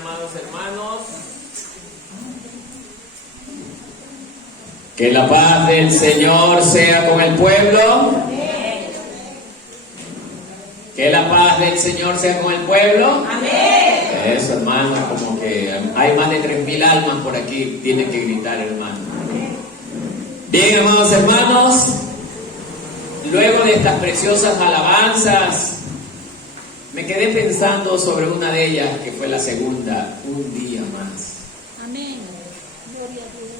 amados hermanos. Que la paz del Señor sea con el pueblo. Que la paz del Señor sea con el pueblo. Amén. Eso, hermano, como que hay más de 3.000 almas por aquí, tienen que gritar, hermano. Bien, amados hermanos, luego de estas preciosas alabanzas, me quedé pensando sobre una de ellas, que fue la segunda, un día más. Amén.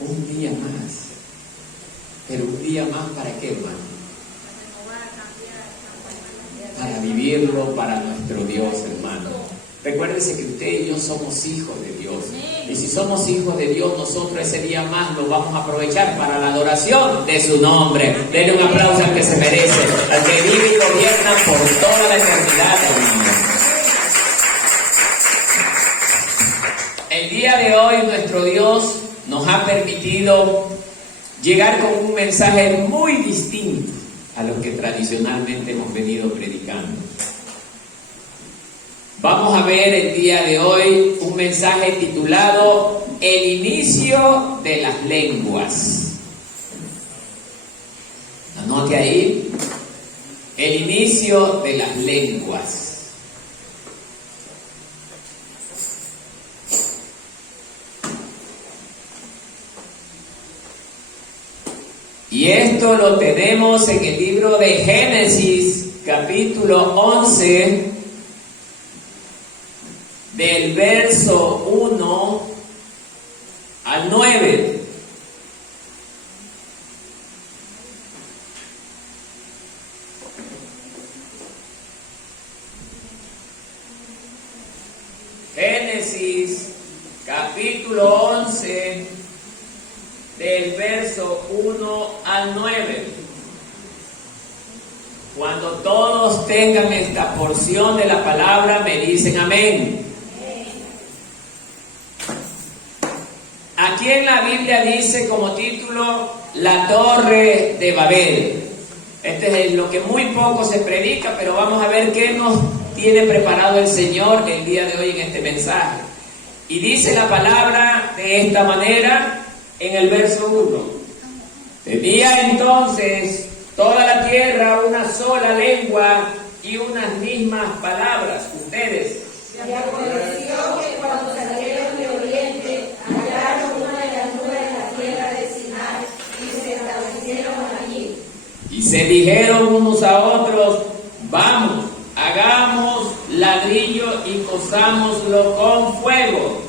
Un día más. Pero un día más, ¿para qué, hermano? Para vivirlo para nuestro Dios, hermano. Recuérdese que usted y yo somos hijos de Dios. Y si somos hijos de Dios, nosotros ese día más lo vamos a aprovechar para la adoración de su nombre. Denle un aplauso al que se merece, al que vive y gobierna por toda la eternidad, hermano. El día de hoy nuestro Dios nos ha permitido llegar con un mensaje muy distinto a lo que tradicionalmente hemos venido predicando. Vamos a ver el día de hoy un mensaje titulado El inicio de las lenguas. Anote ahí, el inicio de las lenguas. Y esto lo tenemos en el libro de Génesis, capítulo 11, del verso 1 al 9. Génesis, capítulo 11, del verso 1 al 9. Cuando todos tengan esta porción de la palabra, me dicen amén. Aquí en la Biblia dice como título la Torre de Babel. Este es lo que muy poco se predica, pero vamos a ver qué nos tiene preparado el Señor el día de hoy en este mensaje. Y dice la palabra de esta manera en el verso 1. Tenía entonces toda la tierra una sola lengua y unas mismas palabras. Ustedes. Y aconteció que cuando salieron de oriente, hallaron una llanura en la tierra de Sinai y se establecieron allí. Y se dijeron unos a otros, vamos, hagamos ladrillo y cosámoslo con fuego.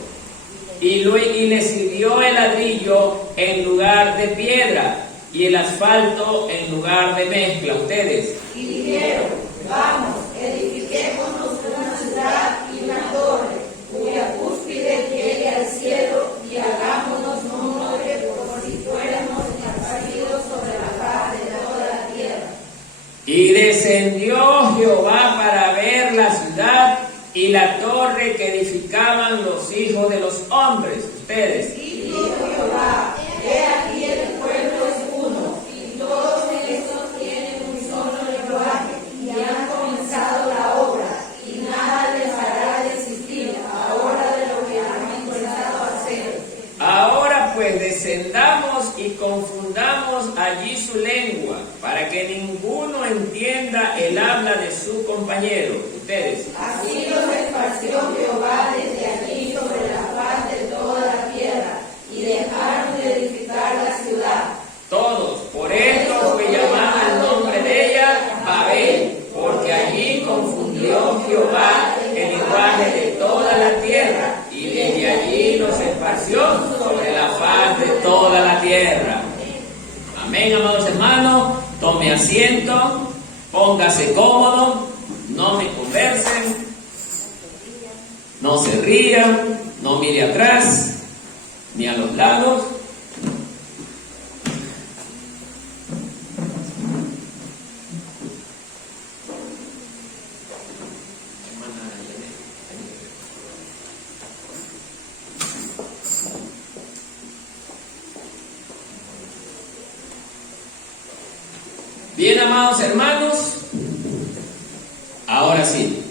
Y le sirvió el ladrillo en lugar de piedra y el asfalto en lugar de mezcla. Ustedes. Y dijeron, vamos, edifiquémonos una ciudad y una torre, cuya cúspide llegue al cielo, y hagámonos un nombre por si fuéramos esparcidos sobre la faz de toda la tierra. Y descendió Jehová para ver la ciudad y la torre que edificaban los hijos de los hombres. Ustedes. Y dijo Jehová, he aquí el pueblo es uno, y todos estos tienen un solo lenguaje, y han comenzado la obra, y nada les hará desistir ahora de lo que han comenzado a hacer. Ahora pues descendamos y confundamos allí su lengua, para que ninguno entienda el habla de su compañero. Ustedes. Así los esparció Jehová desde allí sobre la faz de toda la tierra, y dejaron de edificar la ciudad. Todos, por esto fue llamada el nombre de ella Babel, porque allí confundió Jehová el lenguaje de toda la tierra, y desde allí los esparció sobre la faz de toda la tierra. Amén, amados hermanos, tome asiento, póngase cómodo, no me conversen, no se rían, no mire atrás, ni a los lados. Bien, amados hermanos, ahora sí.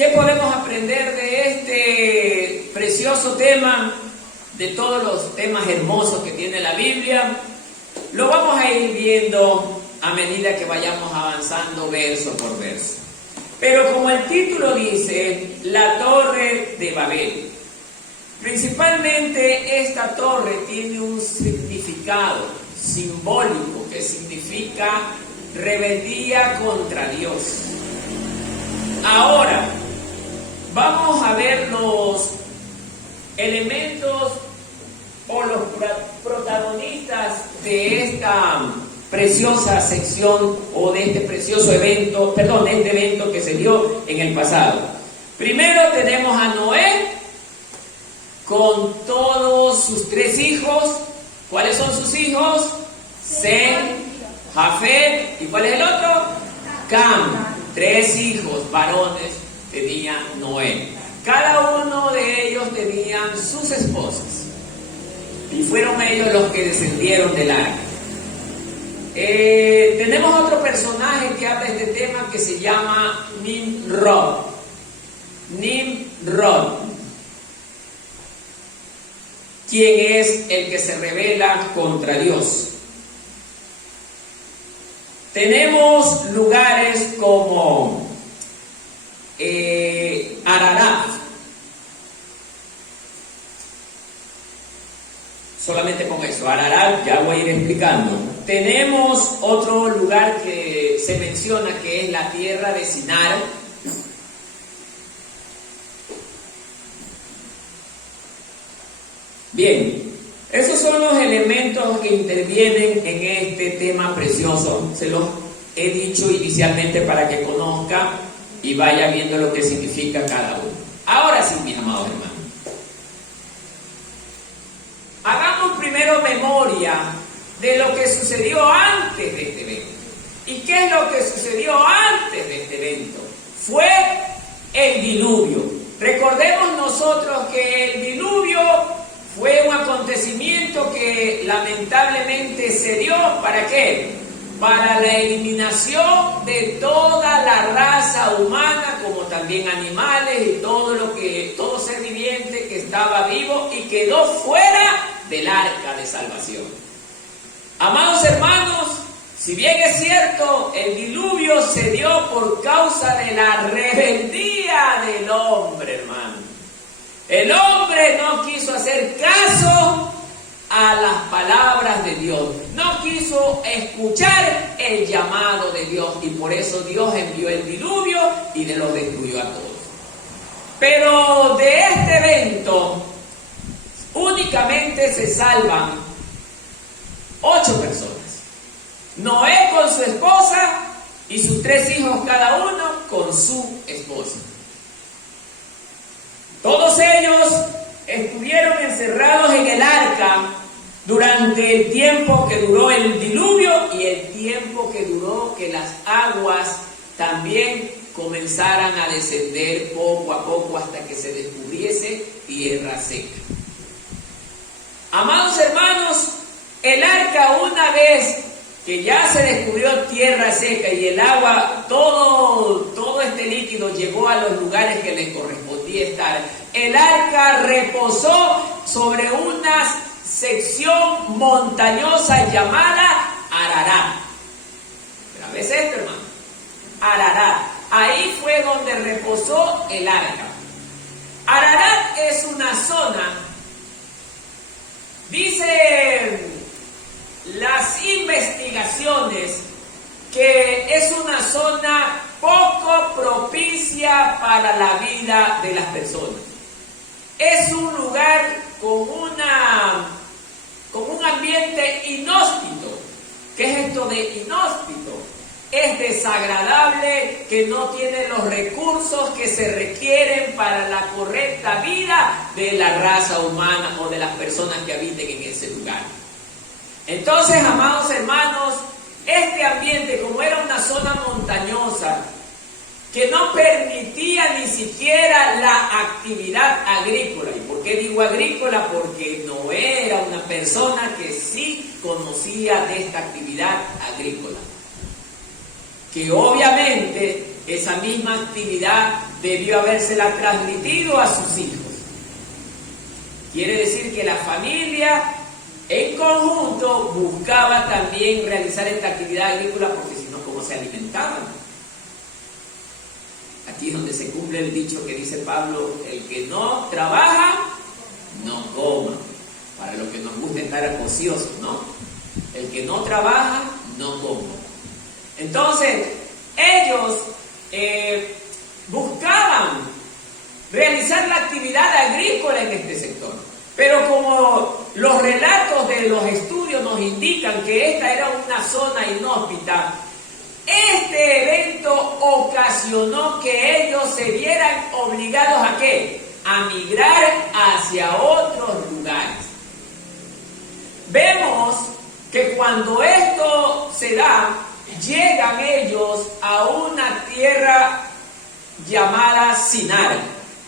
¿Qué podemos aprender de este precioso tema, de todos los temas hermosos que tiene la Biblia? Lo vamos a ir viendo a medida que vayamos avanzando verso por verso. Pero como el título dice, la Torre de Babel. Principalmente esta torre tiene un significado simbólico que significa rebeldía contra Dios. Ahora, vamos a ver los elementos o los protagonistas de esta preciosa sección o de este precioso evento, de este evento que se dio en el pasado. Primero tenemos a Noé con todos sus 3 hijos. ¿Cuáles son sus hijos? Sem, Jafet, ¿y cuál es el otro? Cam. 3 hijos varones tenía Noé. Cada uno de ellos tenían sus esposas. Y fueron ellos los que descendieron del arca. Tenemos otro personaje que habla de este tema que se llama Nimrod. Nimrod. ¿Quién es el que se rebela contra Dios? Tenemos lugares como Ararat. Solamente con eso, Ararat, ya voy a ir explicando. Tenemos otro lugar que se menciona que es la tierra de Sinar. Bien, esos son los elementos que intervienen en este tema precioso. Se los he dicho inicialmente para que conozca y vaya viendo lo que significa cada uno. Ahora sí, mis amados hermanos. Hagamos primero memoria de lo que sucedió antes de este evento. ¿Y qué es lo que sucedió antes de este evento? Fue el diluvio. Recordemos nosotros que el diluvio fue un acontecimiento que lamentablemente se dio, ¿para qué? Para la eliminación de toda la raza humana, como también animales y todo ser viviente que estaba vivo y quedó fuera del arca de salvación. Amados hermanos, si bien es cierto, el diluvio se dio por causa de la rebeldía del hombre, hermano. El hombre no quiso hacer caso a las palabras de Dios, no quiso escuchar el llamado de Dios, y por eso Dios envió el diluvio y los destruyó a todos. Pero de este evento únicamente se salvan 8 personas. Noé con su esposa y sus 3 hijos cada uno con su esposa. Todos ellos estuvieron encerrados en el arca durante el tiempo que duró el diluvio y el tiempo que duró que las aguas también comenzaran a descender poco a poco hasta que se descubriese tierra seca. Amados hermanos, el arca, una vez que ya se descubrió tierra seca y el agua, todo este líquido llegó a los lugares que les correspondía estar, el arca reposó sobre una sección montañosa llamada Ararat. ¿Pero ves esto, hermano? Ararat. Ahí fue donde reposó el arca. Ararat es una zona, dicen las investigaciones, que es una zona poco propicia para la vida de las personas. Es un lugar con un ambiente inhóspito. ¿Qué es esto de inhóspito? Es desagradable, que no tiene los recursos que se requieren para la correcta vida de la raza humana o de las personas que habiten en ese lugar. Entonces, amados hermanos, este ambiente, como era una zona montañosa, que no permitía ni siquiera la actividad agrícola. ¿Y por qué digo agrícola? Porque Noé era una persona que sí conocía de esta actividad agrícola, que obviamente esa misma actividad debió habérsela transmitido a sus hijos. Quiere decir que la familia en conjunto buscaba también realizar esta actividad agrícola, porque si no, ¿cómo se alimentaban? Aquí es donde se cumple el dicho que dice Pablo: el que no trabaja, no coma. Para los que nos gusta estar ociosos, ¿no? El que no trabaja, no coma. Entonces, ellos buscaban realizar la actividad agrícola en este sector. Pero como los relatos de los estudios nos indican que esta era una zona inhóspita, este evento ocasionó que ellos se vieran obligados ¿a qué? A migrar hacia otros lugares. Vemos que cuando esto se da, llegan ellos a una tierra llamada Sinar,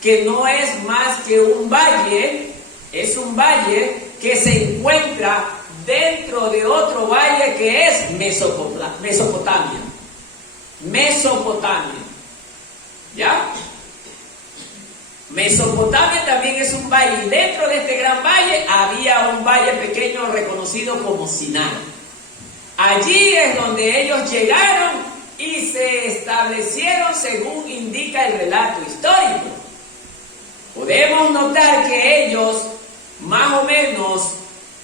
que no es más que un valle. Es un valle que se encuentra dentro de otro valle que es Mesopotamia. ¿Ya? Mesopotamia también es un valle, y dentro de este gran valle había un valle pequeño reconocido como Sinar. Allí es donde ellos llegaron y se establecieron según indica el relato histórico. Podemos notar que ellos, más o menos,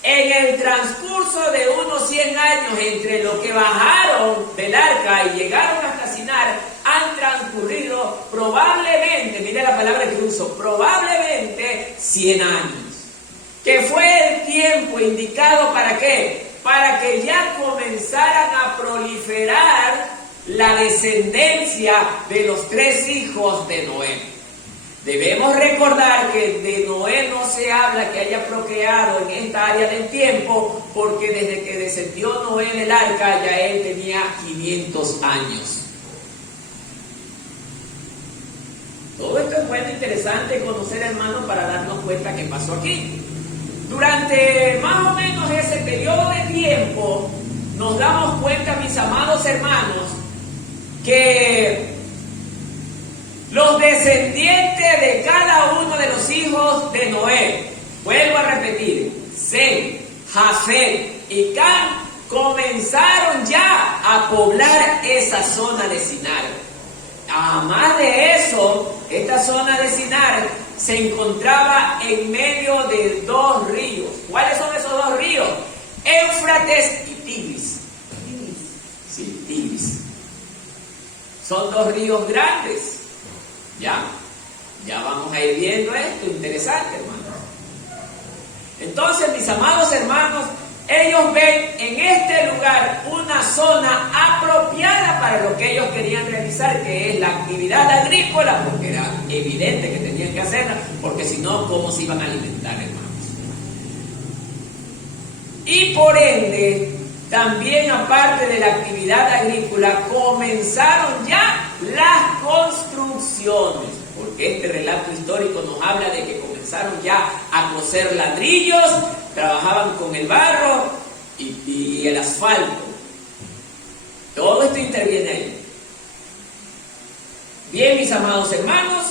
en el transcurso de unos 100 años entre lo que bajaron del arca y llegaron hasta Sinar, han transcurrido probablemente, mire la palabra que uso, probablemente 100 años. Que fue el tiempo indicado ¿para qué? Para que ya comenzaran a proliferar la descendencia de los 3 hijos de Noé. Debemos recordar que de Noé no se habla que haya procreado en esta área del tiempo, porque desde que descendió Noé del arca ya él tenía 500 años. Todo esto es bueno, interesante conocer, hermanos, para darnos cuenta qué pasó aquí. Durante más o menos ese periodo de tiempo, nos damos cuenta, mis amados hermanos, que los descendientes de cada uno de los hijos de Noé, vuelvo a repetir, Sem, Jafet y Cam, comenzaron ya a poblar esa zona de Sinar. Además de eso, esta zona de Sinar se encontraba en medio de 2 ríos. ¿Cuáles son esos 2 ríos? Éufrates y Tigris. Sí, Tigris. Son 2 ríos grandes. Ya vamos a ir viendo esto, interesante, hermanos. Entonces, mis amados hermanos, ellos ven en este lugar una zona apropiada para lo que ellos querían realizar, que es la actividad agrícola, porque era evidente que tenían que hacerla, porque si no, ¿cómo se iban a alimentar, hermanos? Y por ende, también aparte de la actividad agrícola, comenzaron ya las construcciones, porque este relato histórico nos habla de que comenzaron ya a coser ladrillos, trabajaban con el barro y el asfalto. Todo esto interviene ahí. Bien, mis amados hermanos,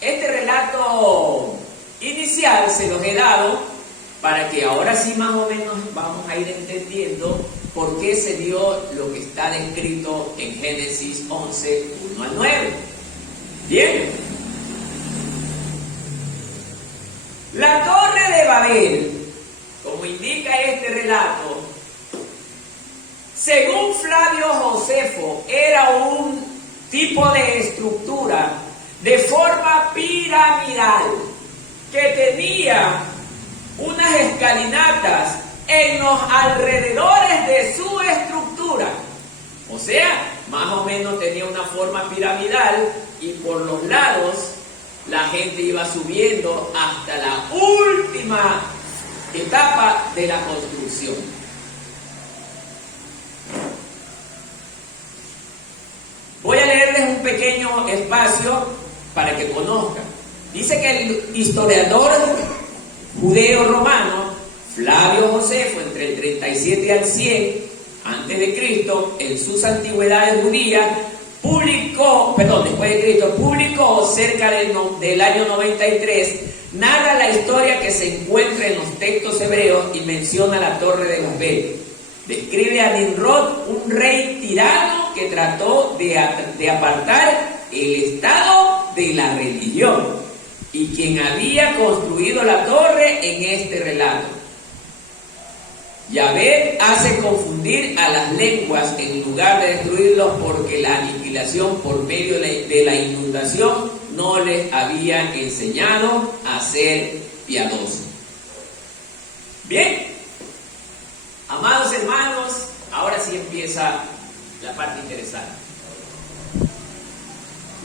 este relato inicial se los he dado para que ahora sí más o menos vamos a ir entendiendo por qué se dio lo que está descrito en Génesis 11, 1 al 9. Bien. La Torre de Babel, como indica este relato, según Flavio Josefo, era un tipo de estructura de forma piramidal que tenía unas escalinatas en los alrededores de su estructura. O sea, más o menos tenía una forma piramidal y por los lados la gente iba subiendo hasta la última etapa de la construcción. Voy a leerles un pequeño espacio para que conozcan. Dice que el historiador judeo romano Flavio Josefo, entre el 37 al 100 antes de Cristo, en sus antigüedades judías, después de Cristo, publicó cerca del año 93, narra la historia que se encuentra en los textos hebreos y menciona la Torre de Babel. Describe a Nimrod, un rey tirano que trató de apartar el Estado de la religión y quien había construido la torre en este relato. Yahvé hace confundir a las lenguas en lugar de destruirlos porque la aniquilación por medio de la inundación no les había enseñado a ser piadosos. Bien, amados hermanos, ahora sí empieza la parte interesante.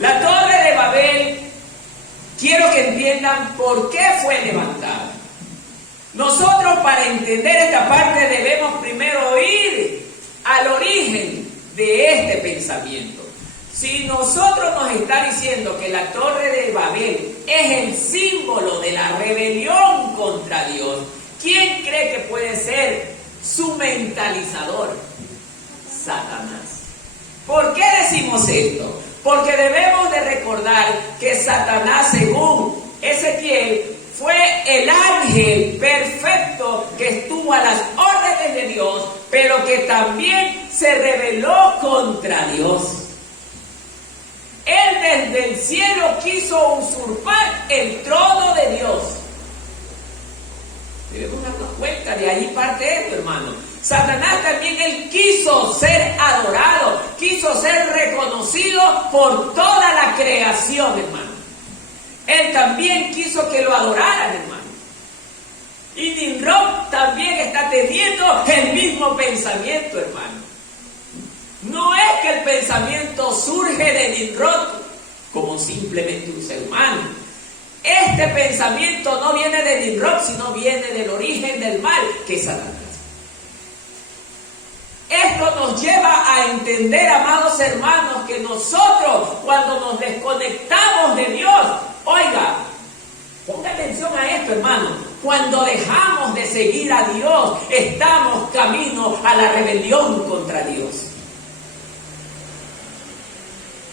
La Torre de Babel, quiero que entiendan por qué fue levantada. Nosotros, para entender esta parte, debemos primero ir al origen de este pensamiento. Si nosotros nos está diciendo que la Torre de Babel es el símbolo de la rebelión contra Dios, ¿quién cree que puede ser su mentalizador? Satanás. ¿Por qué decimos esto? Porque debemos de recordar que Satanás, según Ezequiel, fue el ángel perfecto que estuvo a las órdenes de Dios, pero que también se rebeló contra Dios. Él desde el cielo quiso usurpar el trono de Dios. Debemos darnos cuenta, de ahí parte esto, hermano. Satanás también, él quiso ser adorado, quiso ser reconocido por toda la creación, hermano. Él también quiso que lo adoraran, hermano. Y Nimrod también está teniendo el mismo pensamiento, hermano. No es que el pensamiento surge de Nimrod como simplemente un ser humano. Este pensamiento no viene de Nimrod, sino viene del origen del mal, que es Satanás. Esto nos lleva a entender, amados hermanos, que nosotros, cuando nos desconectamos de Dios, oiga, ponga atención a esto, hermano, cuando dejamos de seguir a Dios, estamos camino a la rebelión contra Dios.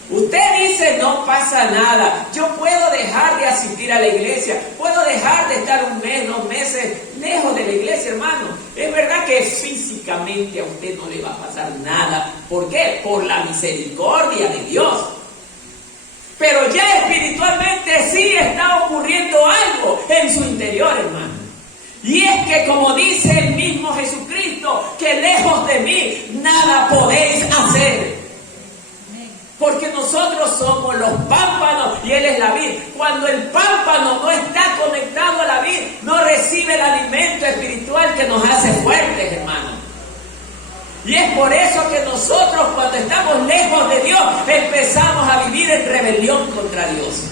Usted dice, no pasa nada, yo puedo dejar de asistir a la iglesia, puedo dejar de estar un mes, 2 meses lejos de la iglesia, hermano. Es verdad que físicamente a usted no le va a pasar nada. ¿Por qué? Por la misericordia de Dios. Pero ya espiritualmente sí está ocurriendo algo en su interior, hermano. Y es que, como dice el mismo Jesucristo, que lejos de mí nada podéis hacer. Porque nosotros somos los pámpanos y Él es la vid. Cuando el pámpano no está conectado a la vid, no recibe el alimento espiritual que nos hace fuertes, hermano. Y es por eso que nosotros, cuando estamos lejos de Dios, empezamos a vivir en rebelión contra Dios.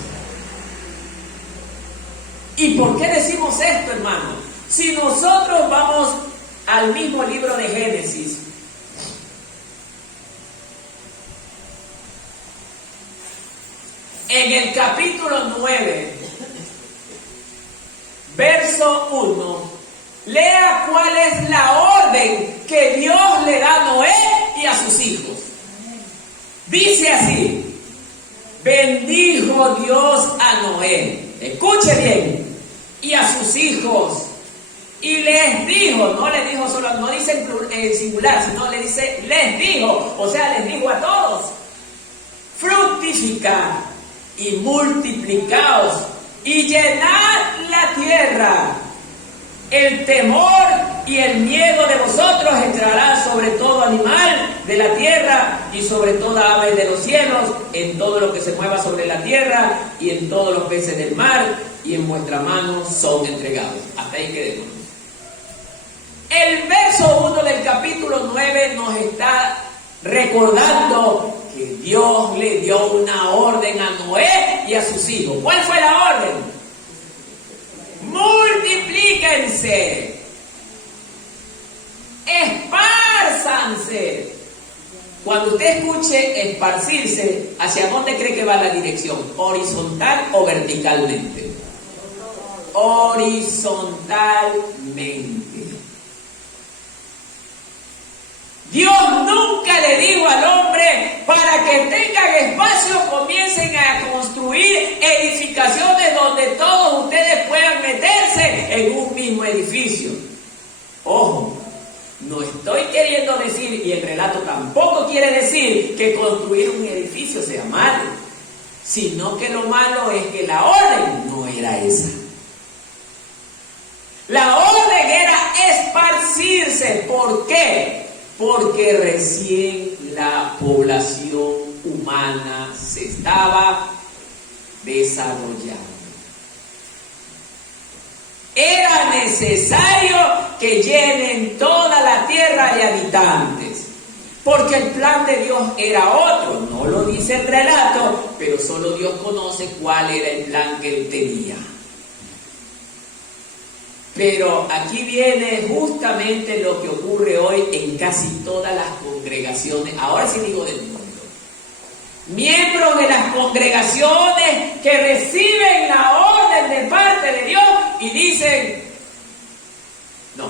¿Y por qué decimos esto, hermano? Si nosotros vamos al mismo libro de Génesis, en el capítulo 9, verso 1, lea cuál es la orden que Dios le da a Noé y a sus hijos. Dice así: bendijo Dios a Noé, escuche bien, y a sus hijos, y les dijo, no les dijo solo, no dice en singular, sino le dice les dijo, o sea, les dijo a todos: fructificad y multiplicaos y llenad la tierra. El temor y el miedo de vosotros entrará sobre todo animal de la tierra y sobre toda ave de los cielos, en todo lo que se mueva sobre la tierra y en todos los peces del mar, y en vuestra mano son entregados. Hasta ahí quedemos. El verso 1 del capítulo 9 nos está recordando que Dios le dio una orden a Noé y a sus hijos. ¿Cuál fue la orden? Multiplíquense, espárzanse. Cuando usted escuche esparcirse, ¿hacia dónde cree que va la dirección? ¿Horizontal o verticalmente? Horizontalmente. Dios para que tengan espacio comiencen a construir edificaciones donde todos ustedes puedan meterse en un mismo edificio. Ojo, no estoy queriendo decir, y el relato tampoco quiere decir, que construir un edificio sea malo, sino que lo malo es que la orden no era esa. La orden era esparcirse. ¿Por qué? Porque recién la población humana se estaba desarrollando. Era necesario que llenen toda la tierra de habitantes, porque el plan de Dios era otro. No lo dice el relato, pero solo Dios conoce cuál era el plan que él tenía. Pero aquí viene justamente lo que ocurre hoy en casi todas las congregaciones, ahora sí digo del mundo. Miembros de las congregaciones que reciben la orden de parte de Dios y dicen, no,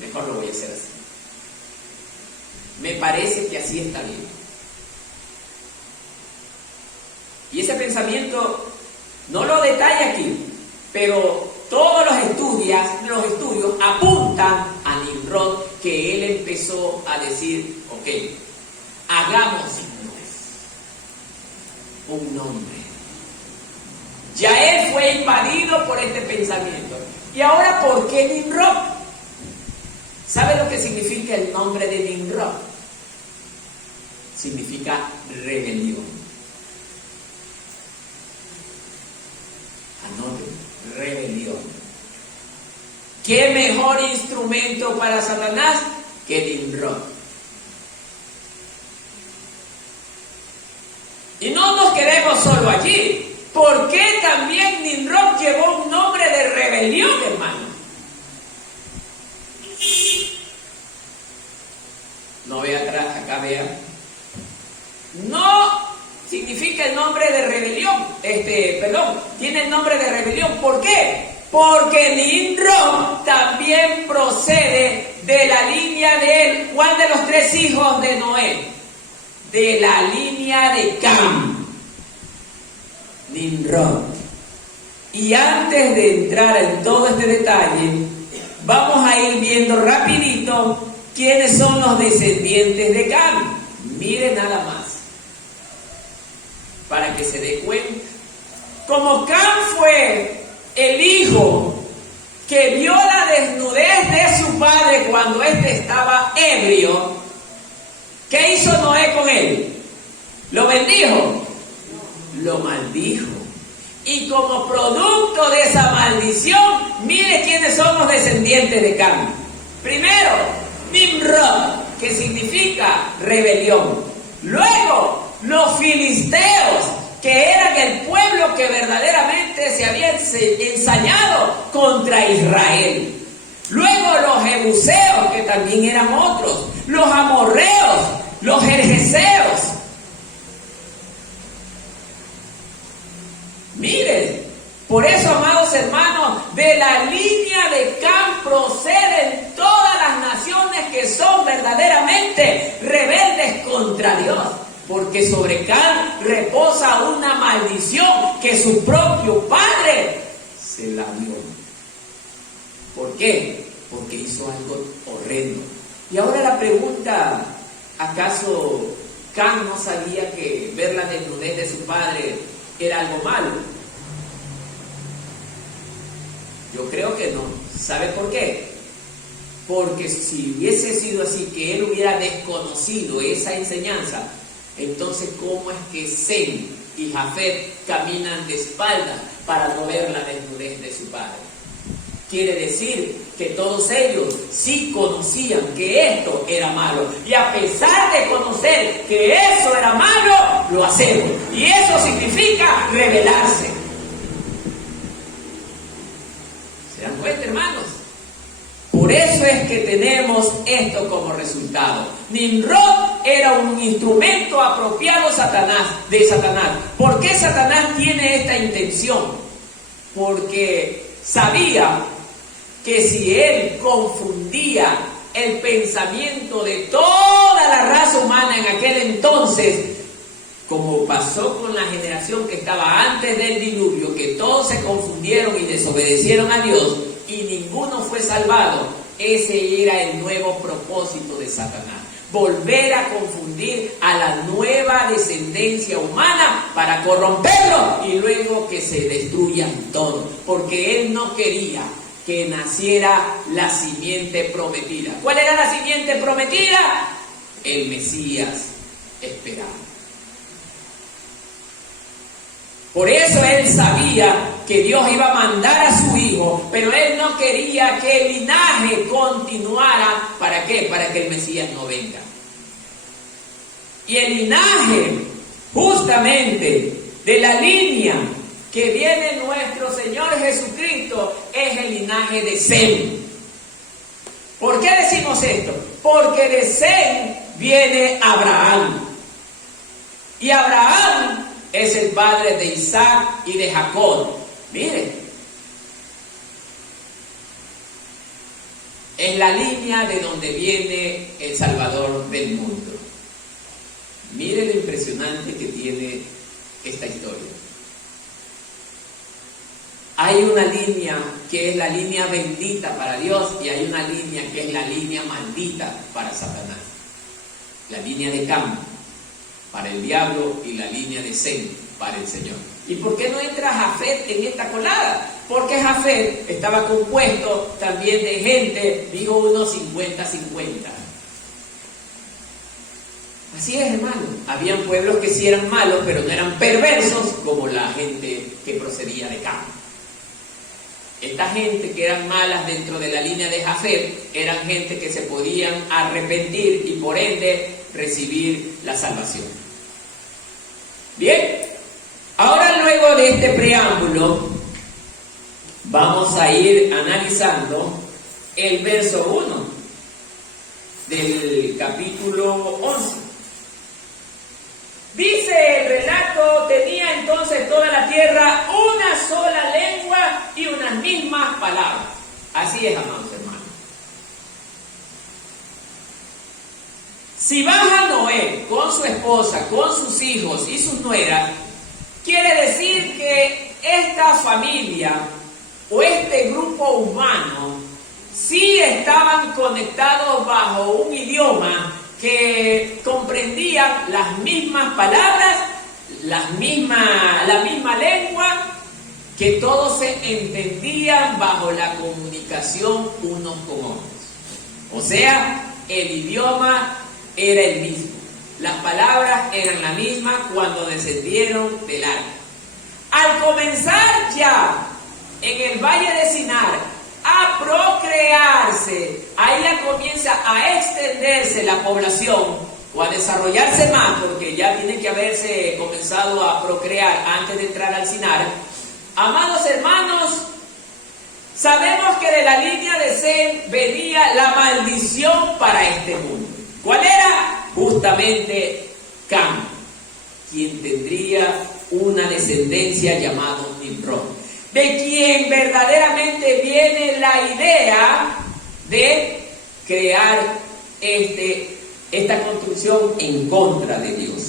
mejor lo voy a hacer así. Me parece que así está bien. Y ese pensamiento no lo detalla aquí, pero todos los estudios apuntan a Nimrod, que él empezó a decir, ok, hagamos un nombre. Ya él fue invadido por este pensamiento. Y ahora, ¿por qué Nimrod? ¿Sabe lo que significa el nombre de Nimrod? Significa rebelión. Anoten, rebelión. ¿Qué mejor instrumento para Satanás que Nimrod? Y no nos quedemos solo allí. ¿Por qué también Nimrod llevó un nombre de rebelión, hermano? No vea atrás, acá vea. No significa el nombre de rebelión. Tiene el nombre de rebelión. ¿Por qué? Porque Nimrod también procede de la línea de él. ¿Cuál de los tres hijos de Noé? De la línea de Cam. Nimrod. Y antes de entrar en todo este detalle, vamos a ir viendo rapidito quiénes son los descendientes de Cam. Miren nada más, para que se dé cuenta. Como Cam fue el hijo que vio la desnudez de su padre cuando éste estaba ebrio, ¿qué hizo Noé con él? ¿Lo bendijo? Lo maldijo. Y como producto de esa maldición, mire quiénes son los descendientes de Cam. Primero, Nimrod, que significa rebelión. Luego, los filisteos, que eran el pueblo que verdaderamente se había ensañado contra Israel. Luego los jebuseos, que también eran otros. Los amorreos, los jerjeseos. Miren, por eso, amados hermanos, de la línea de Cam proceden todas las naciones que son verdaderamente rebeldes contra Dios. Porque sobre Cam reposa una maldición que su propio padre se la dio. ¿Por qué? Porque hizo algo horrendo. Y ahora la pregunta, ¿acaso Cam no sabía que ver la desnudez de su padre era algo malo? Yo creo que no. ¿Sabe por qué? Porque si hubiese sido así, que él hubiera desconocido esa enseñanza, entonces ¿cómo es que Sem y Jafet caminan de espaldas para no ver la desnudez de su padre? Quiere decir que todos ellos sí conocían que esto era malo. Y a pesar de conocer que eso era malo, lo hacemos. Y eso significa rebelarse. ¿Se dan cuenta, hermanos? Por eso es que tenemos esto como resultado. Nimrod era un instrumento apropiado de Satanás. ¿Por qué Satanás tiene esta intención? Porque sabía que si él confundía el pensamiento de toda la raza humana en aquel entonces, como pasó con la generación que estaba antes del diluvio, que todos se confundieron y desobedecieron a Dios y ninguno fue salvado. Ese era el nuevo propósito de Satanás: volver a confundir a la nueva descendencia humana para corromperlo y luego que se destruyan todos, porque él no quería que naciera la simiente prometida. ¿Cuál era la simiente prometida? El Mesías esperado. Por eso él sabía que Dios iba a mandar a su hijo, pero él no quería que el linaje continuara. ¿Para qué? Para que el Mesías no venga. Y el linaje, justamente, de la línea que viene nuestro Señor Jesucristo, es el linaje de Sem. ¿Por qué decimos esto? Porque de Sem viene Abraham. Y Abraham es el padre de Isaac y de Jacob. Miren, es la línea de donde viene el Salvador del mundo. Miren lo impresionante que tiene esta historia. Hay una línea que es la línea bendita para Dios y hay una línea que es la línea maldita para Satanás. La línea de Cam para el diablo y la línea de Sem para el Señor. ¿Y por qué no entra Jafet en esta colada? Porque Jafet estaba compuesto también de gente, digo unos 50-50. Así es, hermano. Habían pueblos que sí eran malos, pero no eran perversos como la gente que procedía de Cam. Esta gente que eran malas dentro de la línea de Jafet eran gente que se podían arrepentir y por ende recibir la salvación. Bien, ahora luego de este preámbulo vamos a ir analizando el verso 1 del capítulo 11. Dice el relato: tenía entonces toda la tierra una sola lengua y unas mismas palabras. Así es, amados hermanos. Si baja Noé con su esposa, con sus hijos y sus nueras, quiere decir que esta familia o este grupo humano sí estaban conectados bajo un idioma que comprendían las mismas palabras, la misma lengua, que todos se entendían bajo la comunicación unos con otros. O sea, el idioma era el mismo, las palabras eran la misma cuando descendieron del arca. Al comenzar ya en el valle de Sinar a procrearse, ahí ya comienza a extenderse la población o a desarrollarse más, porque ya tiene que haberse comenzado a procrear antes de entrar al Sinar. Amados hermanos, sabemos que de la línea de Sem venía la maldición para este mundo. ¿Cuál era? Justamente Cam, quien tendría una descendencia llamada Nimrod, de quien verdaderamente viene la idea de crear esta construcción en contra de Dios.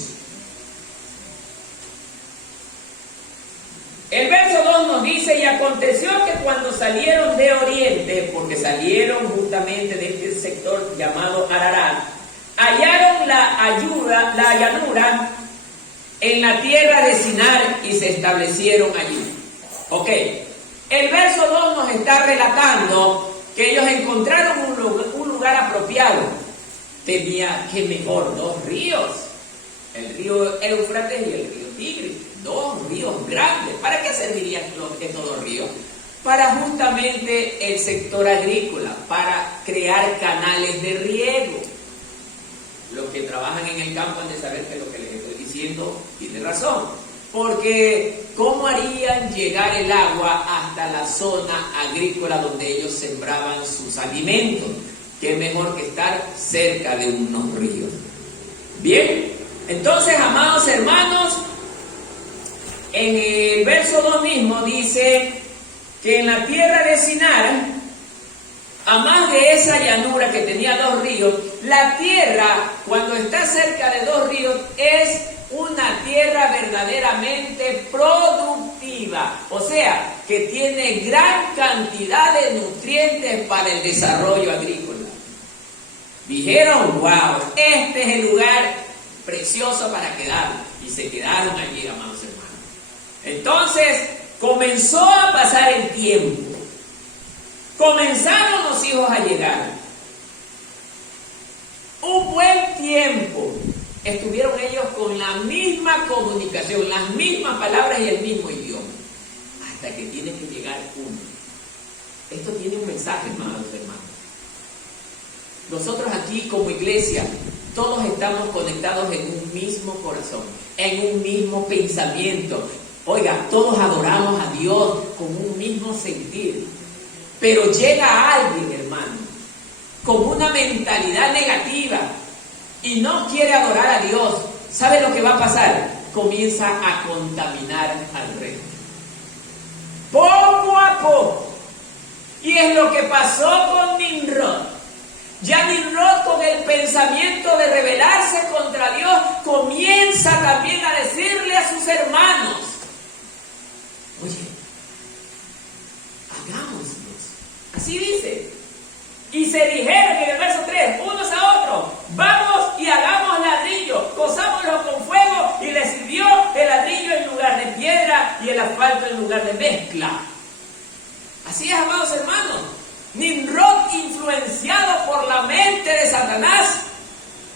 El verso 2 nos dice: y aconteció que cuando salieron de oriente, porque salieron justamente de este sector llamado Ararat, hallaron la llanura en la tierra de Sinar y se establecieron allí. Ok, el verso 2 nos está relatando que ellos encontraron un lugar apropiado. Tenía que mejor 2 ríos, el río Éufrates y el río Tigris, 2 ríos grandes. ¿Para qué servirían estos 2 ríos? Para justamente el sector agrícola, para crear canales de riego. Los que trabajan en el campo han de saber que lo que les estoy diciendo tiene razón. Porque ¿cómo harían llegar el agua hasta la zona agrícola donde ellos sembraban sus alimentos? Qué mejor que estar cerca de unos ríos. Bien, entonces, amados hermanos, en el verso 2 mismo dice que en la tierra de Sinar, a más de esa llanura que tenía 2 ríos, la tierra, cuando está cerca de 2 ríos, es una tierra tierra verdaderamente productiva, o sea, que tiene gran cantidad de nutrientes para el desarrollo agrícola. Dijeron, wow, este es el lugar precioso para quedar, y se quedaron allí, amados hermanos. Entonces, comenzó a pasar el tiempo, comenzaron los hijos a llegar. Un buen tiempo estuvieron ellos con la misma comunicación, las mismas palabras y el mismo idioma, hasta que tiene que llegar uno. Esto tiene un mensaje, amados hermanos. Nosotros aquí como iglesia, todos estamos conectados en un mismo corazón, en un mismo pensamiento. Oiga, todos adoramos a Dios con un mismo sentir. Pero llega alguien, hermano, con una mentalidad negativa y no quiere adorar a Dios. ¿Sabe lo que va a pasar? Comienza a contaminar al resto. Poco a poco. Y es lo que pasó con Nimrod. Ya Nimrod, con el pensamiento de rebelarse contra Dios, comienza también a decirle a sus hermanos: oye, hagámoslos. Así dice. Y se dijeron en el verso 3, unos a otros: vamos y hagamos ladrillo, cozámoslo con fuego. Y le sirvió el ladrillo en lugar de piedra y el asfalto en lugar de mezcla. Así es, amados hermanos. Nimrod, influenciado por la mente de Satanás,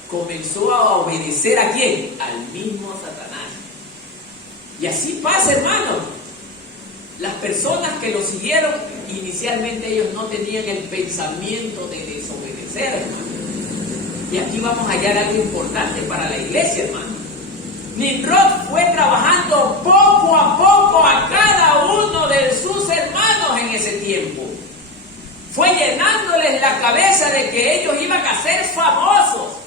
comenzó a obedecer ¿a quién? Al mismo Satanás. Y así pasa, hermano. Las personas que lo siguieron, inicialmente ellos no tenían el pensamiento de desobedecer, hermano. Y aquí vamos a hallar algo importante para la iglesia, hermano. Nimrod fue trabajando poco a poco a cada uno de sus hermanos en ese tiempo. Fue llenándoles la cabeza de que ellos iban a ser famosos,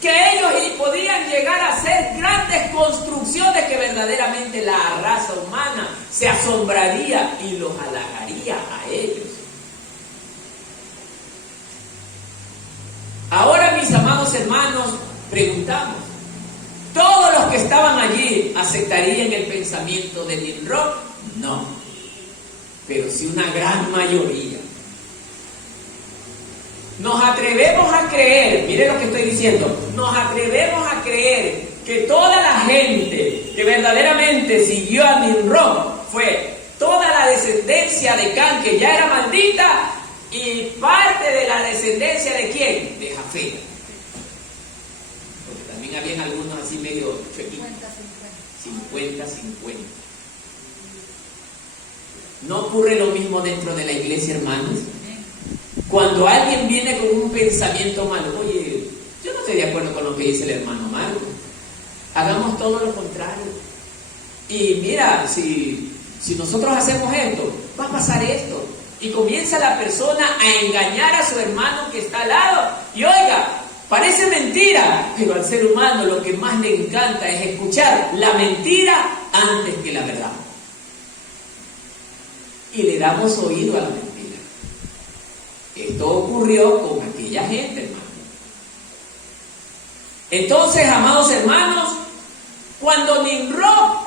que ellos podían llegar a hacer grandes construcciones, que verdaderamente la raza humana se asombraría y los halagaría a ellos. Ahora, mis amados hermanos, preguntamos: ¿todos los que estaban allí aceptarían el pensamiento de Nimrod? No. Pero sí una gran mayoría. Nos atrevemos a creer, mire lo que estoy diciendo, nos atrevemos a creer que toda la gente que verdaderamente siguió a Nimrod fue toda la descendencia de Can, que ya era maldita, y parte de la descendencia de ¿quién? De Jafet. Porque también habían algunos así medio chuequitos. 50-50. ¿No ocurre lo mismo dentro de la iglesia, hermanos? Cuando alguien viene con un pensamiento malo: oye, yo no estoy de acuerdo con lo que dice el hermano Marco, hagamos todo lo contrario. Y mira, si nosotros hacemos esto, va a pasar esto. Y comienza la persona a engañar a su hermano que está al lado. Y oiga, parece mentira, pero al ser humano lo que más le encanta es escuchar la mentira antes que la verdad. Y le damos oído a la mentira. Esto ocurrió con aquella gente, hermano. Entonces, amados hermanos, cuando Nimrod,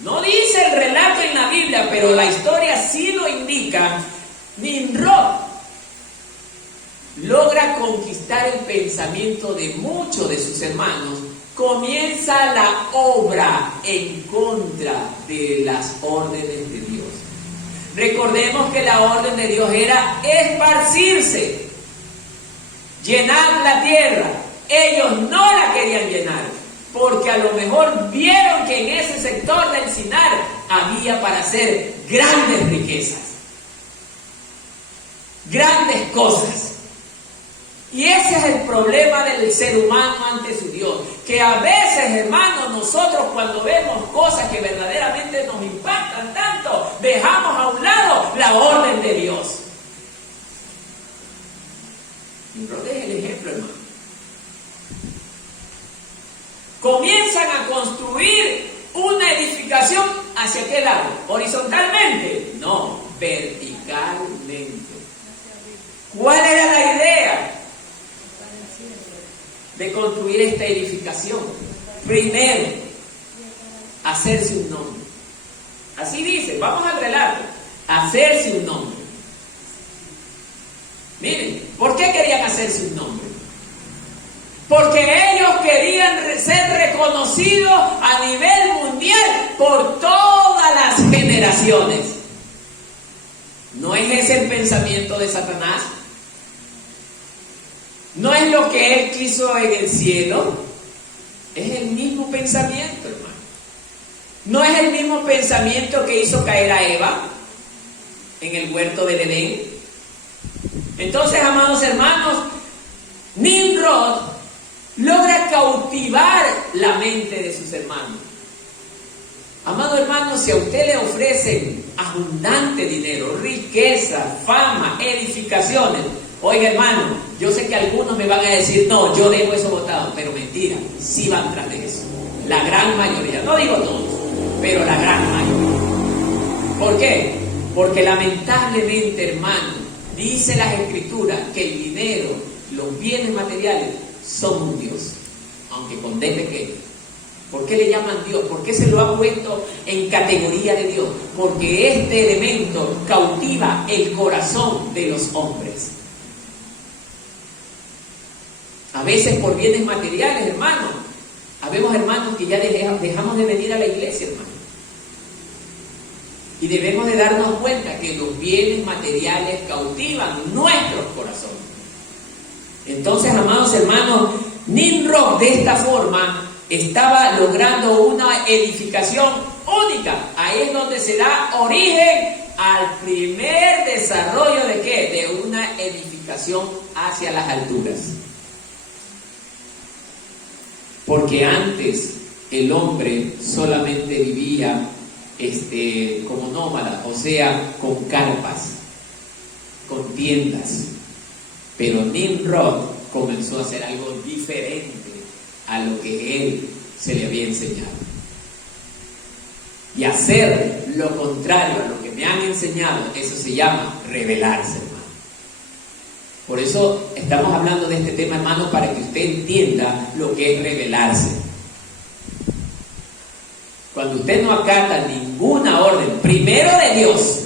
no dice el relato en la Biblia, pero la historia sí lo indica, Nimrod logra conquistar el pensamiento de muchos de sus hermanos. Comienza la obra en contra de las órdenes de Dios. Recordemos que la orden de Dios era esparcirse, llenar la tierra. Ellos no la querían llenar, porque a lo mejor vieron que en ese sector del Sinar había para hacer grandes riquezas, grandes cosas. Y ese es el problema del ser humano ante su Dios, que a veces, hermanos, nosotros cuando vemos cosas que verdaderamente nos impactan tanto, dejamos a un lado la orden de Dios. Nimrod es el ejemplo, hermano. Comienzan a construir una edificación, ¿hacia qué lado? ¿Horizontalmente? No, verticalmente. ¿Cuál era la idea? De construir construir esta edificación? Primero, hacerse un nombre. Así dice, vamos al relato, hacerse un nombre. Miren, ¿por qué querían hacerse un nombre? Porque ellos querían ser reconocidos a nivel mundial por todas las generaciones. ¿No es ese el pensamiento de Satanás? ¿No es lo que él quiso en el cielo? Es el mismo pensamiento, hermano. ¿No es el mismo pensamiento que hizo caer a Eva en el huerto del Edén? Entonces, amados hermanos, Nimrod logra cautivar la mente de sus hermanos. Amado hermano, si a usted le ofrecen abundante dinero, riqueza, fama, edificaciones, oiga hermano, yo sé que algunos me van a decir, no, yo dejo eso botado, pero mentira, sí van tras de eso. La gran mayoría, no digo todos, pero la gran mayoría. ¿Por qué? Porque lamentablemente, hermano, dice las Escrituras que el dinero, los bienes materiales, son un Dios, aunque con D pequeño. ¿Por qué le llaman Dios? ¿Por qué se lo ha puesto en categoría de Dios? Porque este elemento cautiva el corazón de los hombres. A veces por bienes materiales, hermano. Habemos hermanos que ya dejamos de venir a la iglesia, hermano. Y debemos de darnos cuenta que los bienes materiales cautivan nuestros corazones. Entonces, amados hermanos, Nimrod de esta forma estaba logrando una edificación única. Ahí es donde se da origen al primer desarrollo de ¿qué? De una edificación hacia las alturas. Porque antes el hombre solamente vivía como nómada, o sea, con carpas, con tiendas. Pero Nimrod comenzó a hacer algo diferente a lo que él se le había enseñado. Y hacer lo contrario a lo que me han enseñado, eso se llama rebelarse, hermano. Por eso estamos hablando de este tema, hermano, para que usted entienda lo que es rebelarse. Cuando usted no acata ninguna orden, primero de Dios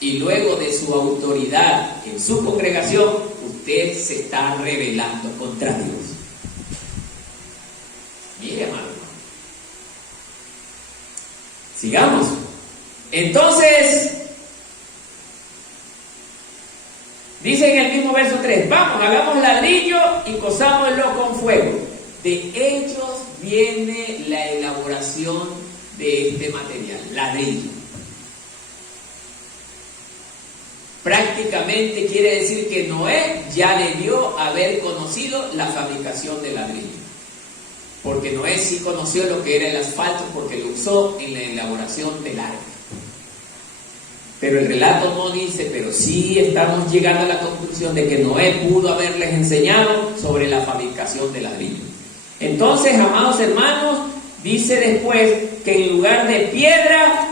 y luego de su autoridad en su congregación, usted se está rebelando contra Dios. Mire, hermano. Sigamos. Entonces, dice en el mismo verso 3, vamos, hagamos ladrillo y cozámoslo con fuego. De ellos viene la elaboración de este material, ladrillo. Prácticamente quiere decir que Noé ya debió haber conocido la fabricación de ladrillo. Porque Noé sí conoció lo que era el asfalto porque lo usó en la elaboración del arca. Pero el relato no dice, pero sí estamos llegando a la conclusión de que Noé pudo haberles enseñado sobre la fabricación de ladrillo. Entonces, amados hermanos, dice después que en lugar de piedra,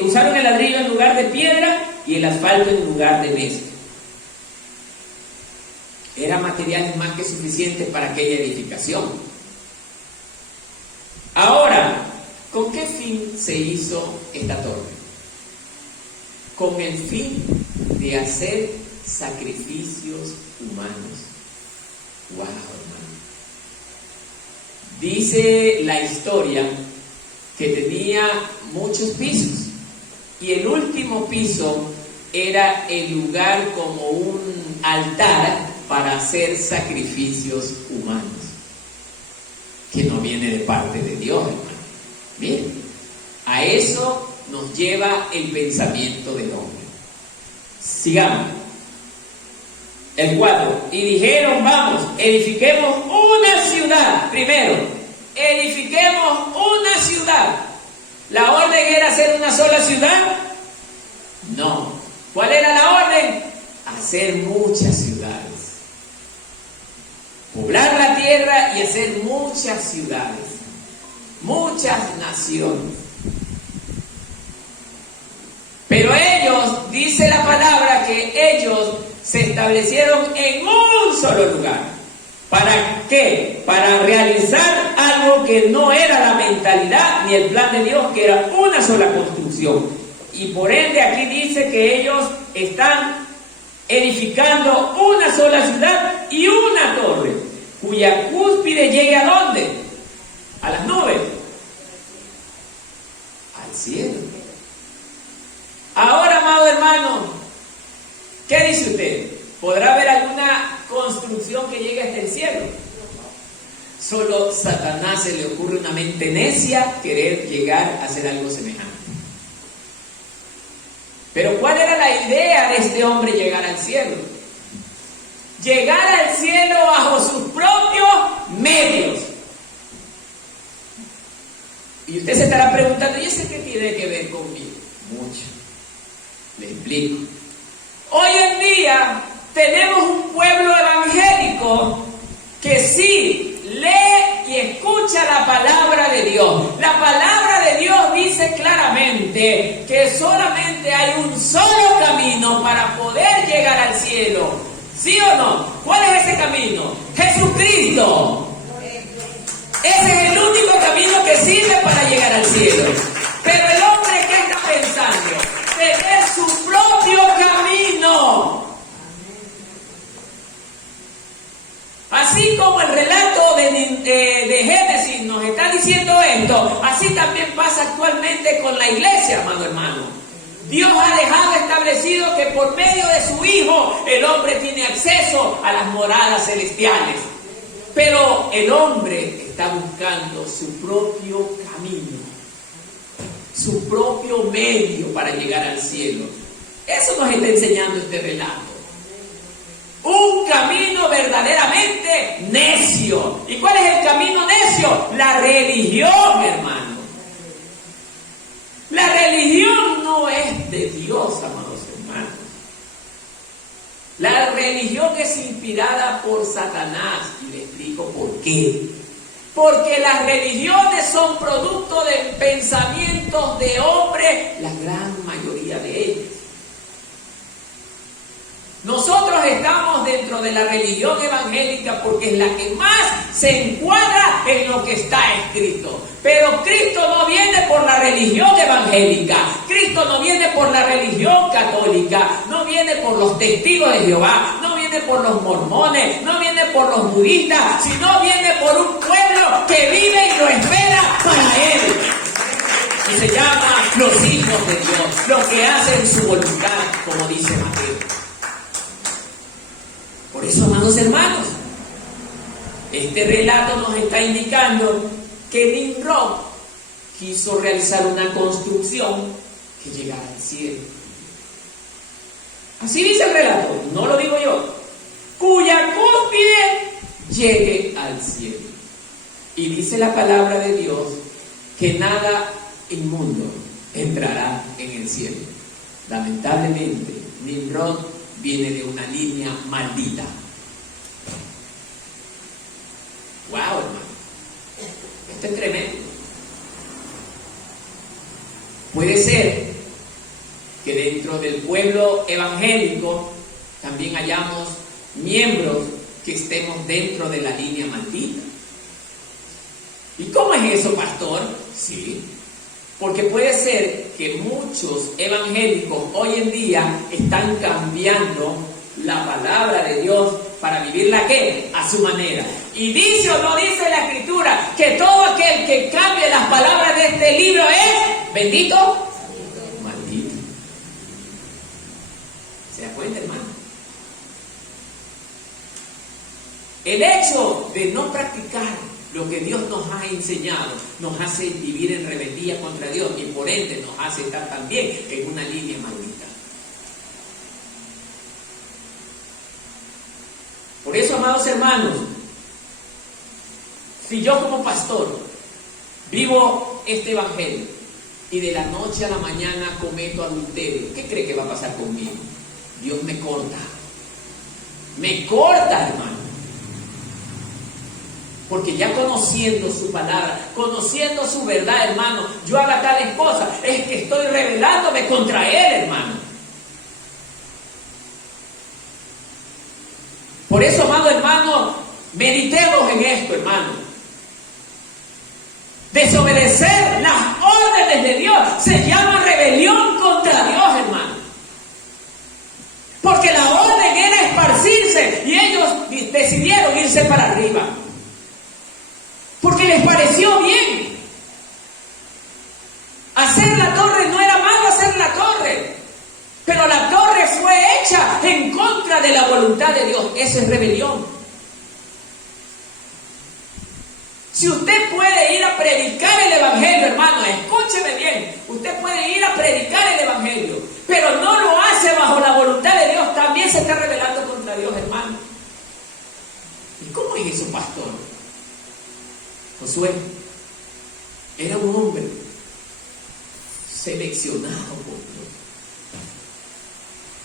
usaron el ladrillo en lugar de piedra y el asfalto en lugar de mezcla. Eran materiales más que suficientes para aquella edificación. Ahora, ¿con qué fin se hizo esta torre? Con el fin de hacer sacrificios humanos. ¡Wow, hermano! Dice la historia que tenía muchos pisos y el último piso era el lugar como un altar para hacer sacrificios humanos, que no viene de parte de Dios, hermano. Bien, a eso nos lleva el pensamiento del hombre. Sigamos. El 4. Y dijeron, vamos, edifiquemos una ciudad. Primero, edifiquemos una ciudad. ¿La orden era hacer una sola ciudad? No. ¿Cuál era la orden? Hacer muchas ciudades. Poblar la tierra y hacer muchas ciudades. Muchas naciones. Pero ellos, dice la palabra, que ellos se establecieron en un solo lugar. ¿Para ¿qué? Para realizar algo que no era la mentalidad ni el plan de Dios, que era una sola construcción. Y por ende aquí dice que ellos están edificando una sola ciudad y una torre, cuya cúspide llegue ¿a dónde? A las nubes, al cielo. Ahora, amado hermano, ¿qué dice usted? ¿Podrá haber alguna construcción que llegue hasta el cielo? Solo a Satanás se le ocurre una mente necia querer llegar a hacer algo semejante. Pero ¿cuál era la idea de este hombre llegar al cielo? Llegar al cielo bajo sus propios medios. Y usted se estará preguntando, ¿y eso qué tiene que ver conmigo? Mucho. Le explico. Hoy en día tenemos un pueblo evangélico que sí lee y escucha la palabra de Dios. La palabra de Dios dice claramente que solamente hay un solo camino para poder llegar al cielo. ¿Sí o no? ¿Cuál es ese camino? Jesucristo. Ese es el único camino que sirve para llegar al cielo. Pero el hombre, ¿qué está pensando? Tener su propio camino. Así como el relato de Génesis nos está diciendo esto, así también pasa actualmente con la iglesia, amado hermano. Dios ha dejado establecido que por medio de su Hijo el hombre tiene acceso a las moradas celestiales. Pero el hombre está buscando su propio camino, su propio medio para llegar al cielo. Eso nos está enseñando este relato. Un camino verdaderamente necio. ¿Y cuál es el camino necio? La religión, hermano. La religión no es de Dios, amados hermanos. La religión es inspirada por Satanás. Y le explico por qué. Porque las religiones son producto de pensamientos de hombres, la gran mayoría de ellas. Nosotros estamos dentro de la religión evangélica porque es la que más se encuadra en lo que está escrito. Pero Cristo no viene por la religión evangélica, Cristo no viene por la religión católica, no viene por los testigos de Jehová, no viene por los mormones, no viene por los budistas, sino viene por un pueblo que vive y lo espera para Él. Y se llama los hijos de Dios, los que hacen su voluntad, como dice Mateo. Por eso, amados hermanos, este relato nos está indicando que Nimrod quiso realizar una construcción que llegara al cielo. Así dice el relato, no lo digo yo, cuya cúspide llegue al cielo. Y dice la palabra de Dios que nada inmundo entrará en el cielo. Lamentablemente, Nimrod viene de una línea maldita. Wow, hermano. Esto es tremendo. Puede ser que dentro del pueblo evangélico también hayamos miembros que estemos dentro de la línea maldita. ¿Y cómo es eso, pastor? Sí. Porque puede ser que muchos evangélicos hoy en día están cambiando la palabra de Dios para vivirla ¿qué? A su manera. Y dice o no dice la Escritura que todo aquel que cambie las palabras de este libro es bendito, maldito. ¿Se da cuenta, hermano? El hecho de no practicar lo que Dios nos ha enseñado nos hace vivir en rebeldía contra Dios y por ende nos hace estar también en una línea maldita. Por eso, amados hermanos, si yo como pastor vivo este evangelio y de la noche a la mañana cometo adulterio, ¿qué cree que va a pasar conmigo? Dios me corta. Me corta, hermano. Porque ya conociendo su palabra, conociendo su verdad, hermano, yo haga tales cosas, es que estoy rebelándome contra Él, hermano. Por eso, amado hermano, Meditemos en esto, hermano. Desobedecer las órdenes de Dios se llama rebelión contra Dios, hermano. Porque la orden era esparcirse y ellos decidieron irse para arriba. Porque les pareció bien. Hacer la torre no era malo hacer la torre. Pero la torre fue hecha en contra de la voluntad de Dios. Eso es rebelión. Si usted puede ir a predicar el Evangelio, hermano, escúcheme bien. Usted puede ir a predicar el Evangelio, pero no lo hace bajo la voluntad de Dios. También se está rebelando contra Dios, hermano. ¿Y cómo es eso, pastor? Josué era un hombre seleccionado por Dios.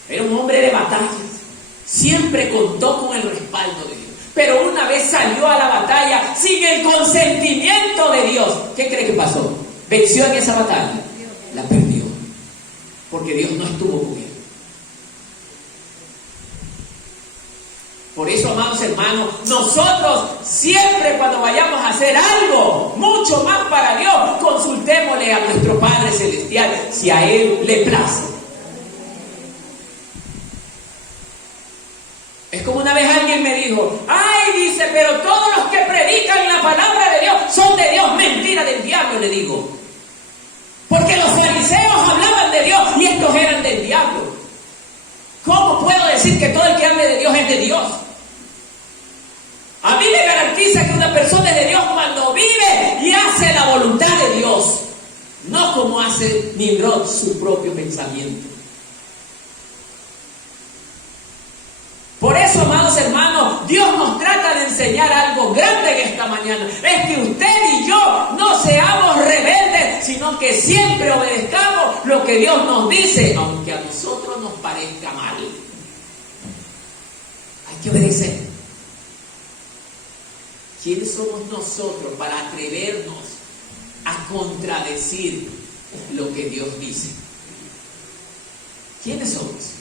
Era un hombre de batallas. Siempre contó con el respaldo de Dios. Pero una vez salió a la batalla sin el consentimiento de Dios. ¿Qué cree que pasó? ¿Venció en esa batalla? La perdió. Porque Dios no estuvo con él. Por eso, amados hermanos, nosotros siempre cuando vayamos a hacer algo mucho más para Dios, consultémosle a nuestro Padre Celestial si a Él le place. Es como una vez alguien me dijo, ay, dice, pero todos los que predican la palabra de Dios son de Dios. Mentira del diablo, le digo. Porque los fariseos hablaban de Dios y estos eran del diablo. ¿Cómo puedo decir que todo el que hable de Dios es de Dios? A mí me garantiza que una persona es de Dios cuando vive y hace la voluntad de Dios. No como hace Nimrod su propio pensamiento. Por eso, amados hermanos, Dios nos trata de enseñar algo grande en esta mañana. Es que usted y yo no seamos rebeldes, sino que siempre obedezcamos lo que Dios nos dice, aunque a nosotros nos parezca mal. Hay que obedecer. ¿Quiénes somos nosotros para atrevernos a contradecir lo que Dios dice? ¿Quiénes somos?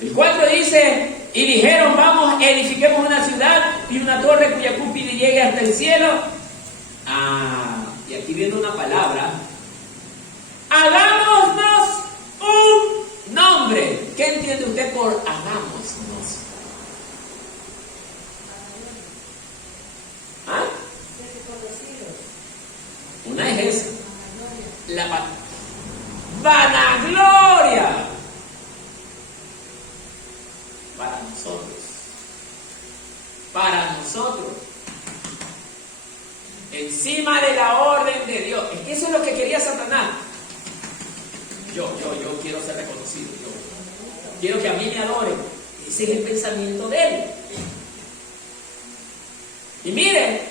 El 4 dice, y dijeron, vamos, edifiquemos una ciudad y una torre cuya cúspide llegue hasta el cielo. Y aquí viene una palabra. Hagámonos un nombre. ¿Qué entiende usted por hagámonos? ¿Ah? Una es esa. La vanagloria. Para nosotros, encima de la orden de Dios. Es que eso es lo que quería Satanás. Yo quiero ser reconocido, yo quiero que a mí me adoren. Ese es el pensamiento de él. Y miren,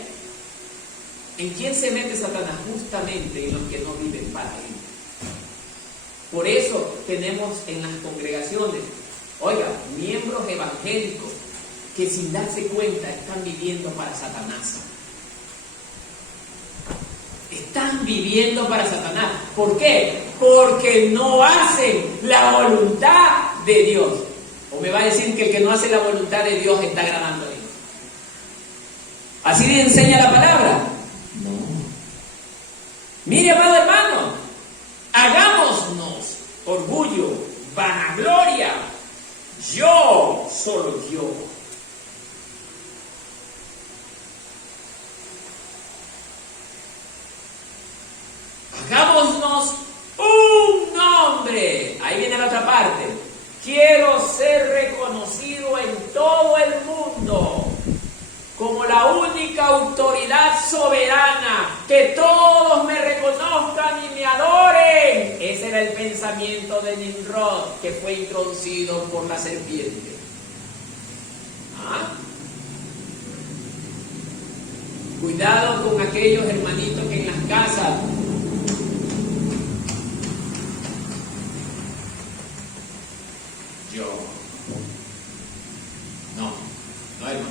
¿en quién se mete Satanás? Justamente en los que no viven para él. Por eso tenemos en las congregaciones, oiga, miembros evangélicos que sin darse cuenta están viviendo para Satanás. Están viviendo para Satanás. ¿Por qué? Porque no hacen la voluntad de Dios. ¿O me va a decir que el que no hace la voluntad de Dios está agradando a Dios? ¿Así le enseña la palabra? No. Mire, amado hermano, hagámonos orgullo, vanagloria. Yo, solo yo. Hagámonos un nombre. Ahí viene la otra parte. Quiero ser reconocido en todo el mundo como la única autoridad soberana, que todos me reconozcan y me adoren. Ese era el pensamiento de Nimrod, que fue introducido por la serpiente. Cuidado con aquellos hermanitos que en las casas no hermano.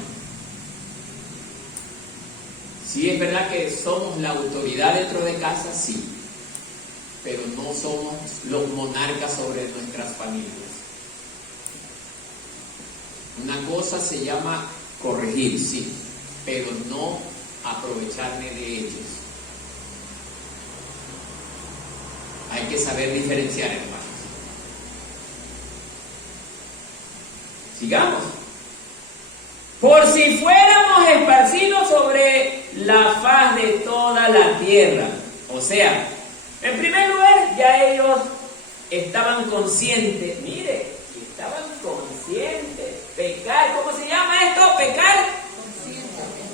Sí, es verdad que somos la autoridad dentro de casa, sí. pero no somos los monarcas sobre nuestras familias. Una cosa se llama corregir, sí, pero no aprovecharme de ellos. Hay que saber diferenciar, hermanos. Sigamos. Por si fuéramos esparcidos sobre la faz de toda la tierra. O sea, en primer lugar, ya ellos estaban conscientes. Mire, estaban conscientes. Pecar, ¿cómo se llama esto? Pecar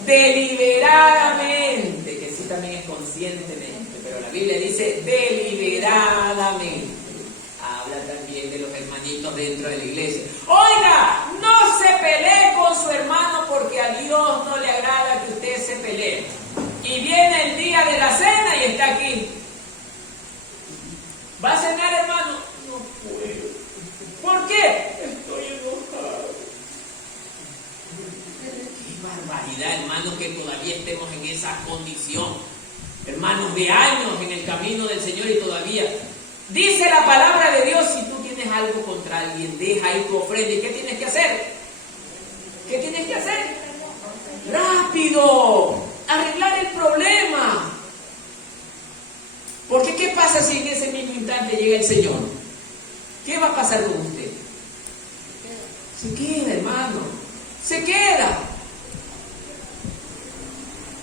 deliberadamente, que sí también es conscientemente, pero la Biblia dice deliberadamente. Habla también de los hermanitos dentro de la iglesia. Oiga, no se pelee con su hermano porque a Dios no le agrada que usted se pelee. Y viene el día de la cena y está aquí. ¿Va a cenar, hermano? No puedo. ¿Por qué? Estoy enojado. Qué barbaridad, hermano, que todavía estemos en esa condición. Hermanos, de años en el camino del Señor y todavía. Dice la palabra de Dios, si tú tienes algo contra alguien, deja ahí tu ofrenda. ¿Y qué tienes que hacer? ¿Qué tienes que hacer? ¡Rápido! Arreglar el problema. Porque ¿qué pasa si en ese mismo instante llega el Señor? ¿Qué va a pasar con usted? Se queda, hermano. Se queda.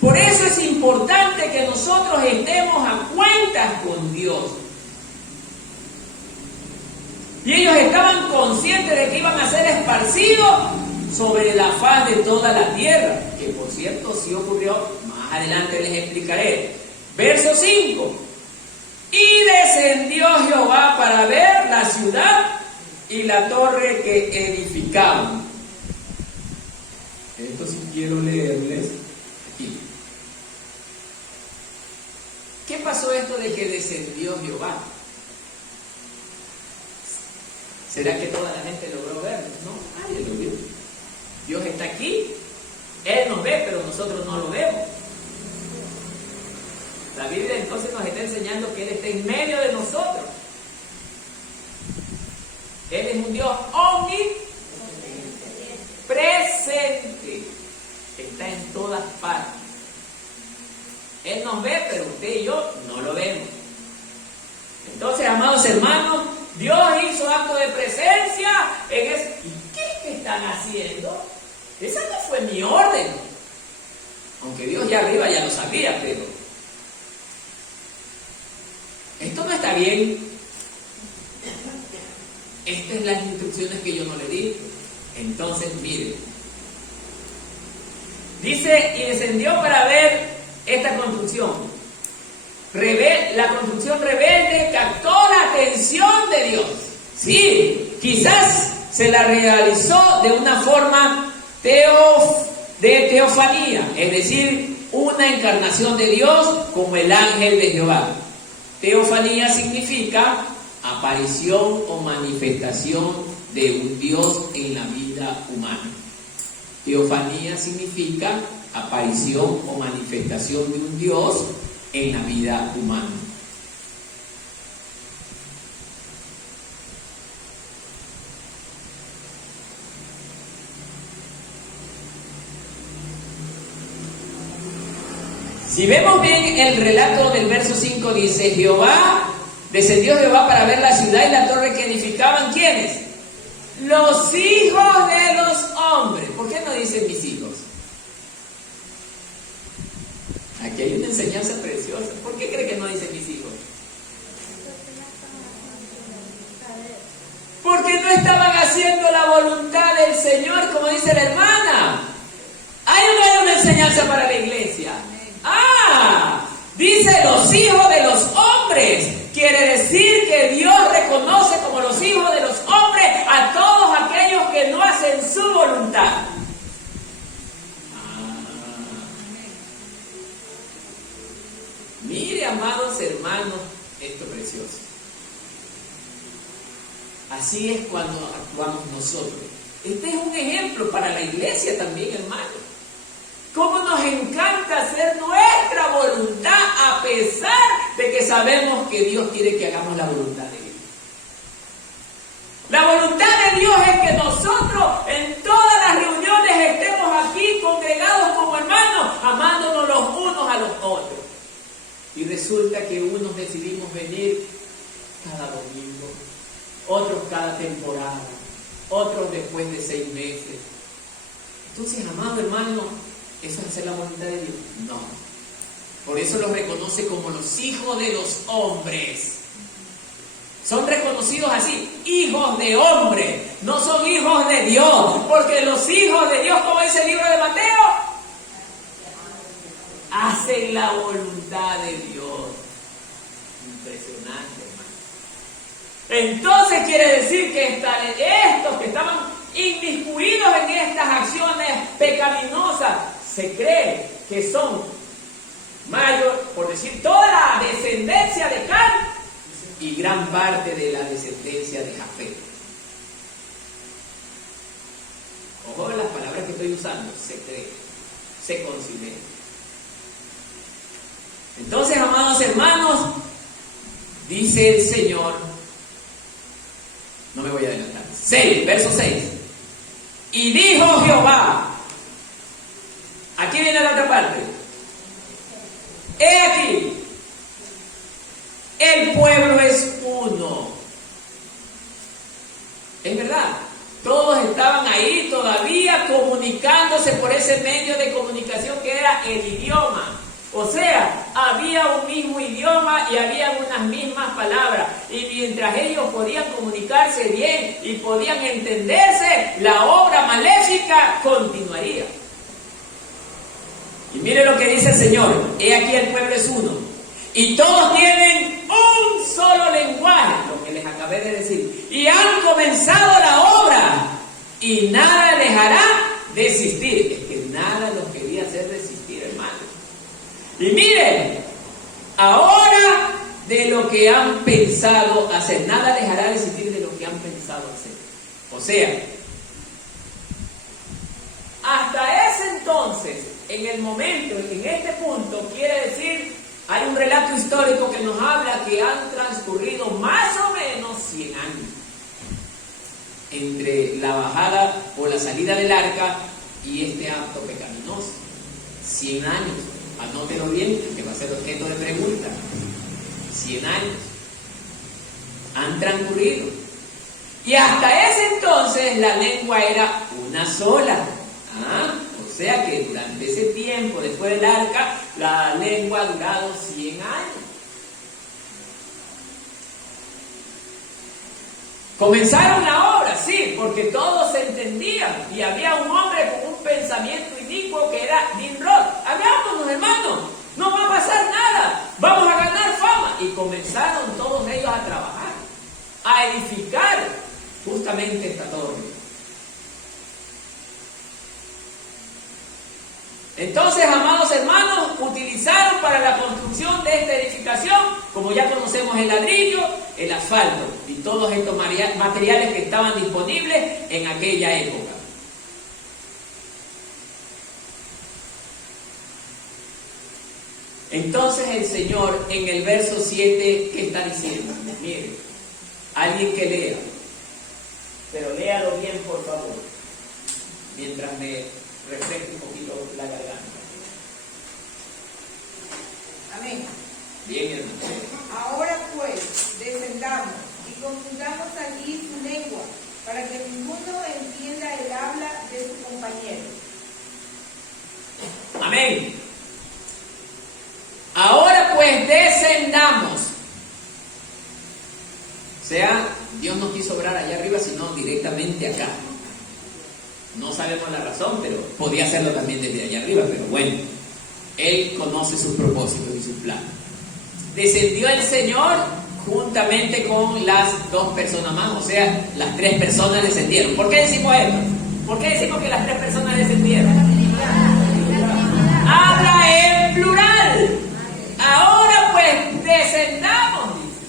Por eso es importante que nosotros estemos a cuentas con Dios. Y ellos estaban conscientes de que iban a ser esparcidos sobre la faz de toda la tierra. Que por cierto sí ocurrió, más adelante les explicaré. Verso 5. Y descendió Jehová para ver la ciudad y la torre que edificaban. Esto sí quiero leerles aquí. ¿Qué pasó esto de que descendió Jehová? ¿Será que toda la gente logró verlo? No, nadie lo vio. Dios está aquí, Él nos ve, pero nosotros no lo vemos. La Biblia entonces nos está enseñando que Él está en medio de nosotros. Él es un Dios omnipresente. Está en todas partes. Él nos ve, pero usted y yo no lo vemos. Entonces, amados hermanos, Dios hizo acto de presencia en ese. ¿Y qué están haciendo? Esa no fue mi orden. Aunque Dios ya arriba ya lo sabía, pero esto no está bien. Estas son las instrucciones que yo no le di. Entonces, mire. Dice, y descendió para ver esta construcción. La construcción rebelde captó la atención de Dios. Sí, quizás se la realizó de una forma de teofanía, es decir, una encarnación de Dios como el ángel de Jehová. Teofanía significa aparición o manifestación de un Dios en la vida humana. Teofanía significa aparición o manifestación de un Dios en la vida humana. Si vemos bien el relato del verso 5, dice: descendió Jehová para ver la ciudad y la torre que edificaban. ¿Quiénes? Los hijos de los hombres. ¿Por qué no dicen mis hijos? Aquí hay una enseñanza preciosa. ¿Por qué cree que no dicen mis hijos? Porque no estaban haciendo la voluntad del Señor, como dice la hermana. Hay una enseñanza para la iglesia. Dice los hijos de los hombres. Quiere decir que Dios reconoce como los hijos de los hombres a todos aquellos que no hacen su voluntad. Mire, amados hermanos, esto precioso. Así es cuando actuamos nosotros. Este es un ejemplo para la iglesia también, hermano. ¿Cómo nos nos encanta hacer nuestra voluntad a pesar de que sabemos que Dios quiere que hagamos la voluntad de Dios. La voluntad de Dios es que nosotros en todas las reuniones estemos aquí congregados como hermanos, amándonos los unos a los otros. Y resulta que unos decidimos venir cada domingo, otros cada temporada, otros después de 6 meses. Entonces, amado hermano, ¿eso es hacer la voluntad de Dios? No. Por eso los reconoce como los hijos de los hombres. Son reconocidos así, hijos de hombre, no son hijos de Dios, porque los hijos de Dios, como dice el libro de Mateo, hacen la voluntad de Dios. Impresionante, hermano. Entonces quiere decir que estos que estaban inmiscuidos en estas acciones pecaminosas, se cree que son mayor, por decir, toda la descendencia de Can y gran parte de la descendencia de Jafet. Ojo en las palabras que estoy usando, se cree, se considera. Entonces, amados hermanos, dice el Señor, no me voy a adelantar, 6, verso 6. Y dijo Jehová, aquí viene la otra parte, he aquí, el pueblo es uno. Es verdad, todos estaban ahí todavía comunicándose por ese medio de comunicación que era el idioma. O sea, había un mismo idioma y había unas mismas palabras. Y mientras ellos podían comunicarse bien y podían entenderse, la obra maléfica continuaría. Y mire lo que dice el Señor, he aquí el pueblo es uno. Y todos tienen un solo lenguaje, lo que les acabé de decir. Y han comenzado la obra y nada les hará desistir. Es que nada los quería hacer desistir, hermano. Y miren, ahora de lo que han pensado hacer, nada les hará desistir de lo que han pensado hacer. O sea, hasta ese entonces, en el momento, en este punto, quiere decir, hay un relato histórico que nos habla que han transcurrido más o menos 100 años entre la bajada o la salida del arca y este acto pecaminoso. 100 años, anótelo bien, que va a ser objeto de pregunta. 100 años han transcurrido. Y hasta ese entonces la lengua era una sola. O sea que durante ese tiempo, después del arca, la lengua ha durado 100 años. Comenzaron la obra, sí, porque todos se entendían. Y había un hombre con un pensamiento inicuo que era Nimrod. Hagámonos, hermanos, no va a pasar nada, vamos a ganar fama. Y comenzaron todos ellos a trabajar, a edificar justamente esta torre. Entonces, amados hermanos, utilizaron para la construcción de esta edificación, como ya conocemos, el ladrillo, el asfalto y todos estos materiales que estaban disponibles en aquella época. Entonces el Señor en el verso 7, ¿qué está diciendo? Miren, alguien que lea, pero léalo bien, por favor, mientras me refresque un poquito la garganta. Amén. Bien, hermano. Ahora pues, descendamos y confundamos allí su lengua, para que ninguno entienda el habla de su compañero. Amén. Ahora pues descendamos. O sea, Dios no quiso obrar allá arriba, sino directamente acá. No sabemos la razón, pero podía hacerlo también desde allá arriba, pero bueno, Él conoce sus propósitos y sus planes. Descendió el Señor juntamente con las 2 personas más, o sea, las 3 personas descendieron. ¿Por qué decimos esto? ¿Por qué decimos que las 3 personas descendieron? Habla en plural. Ahora pues descendamos, dice,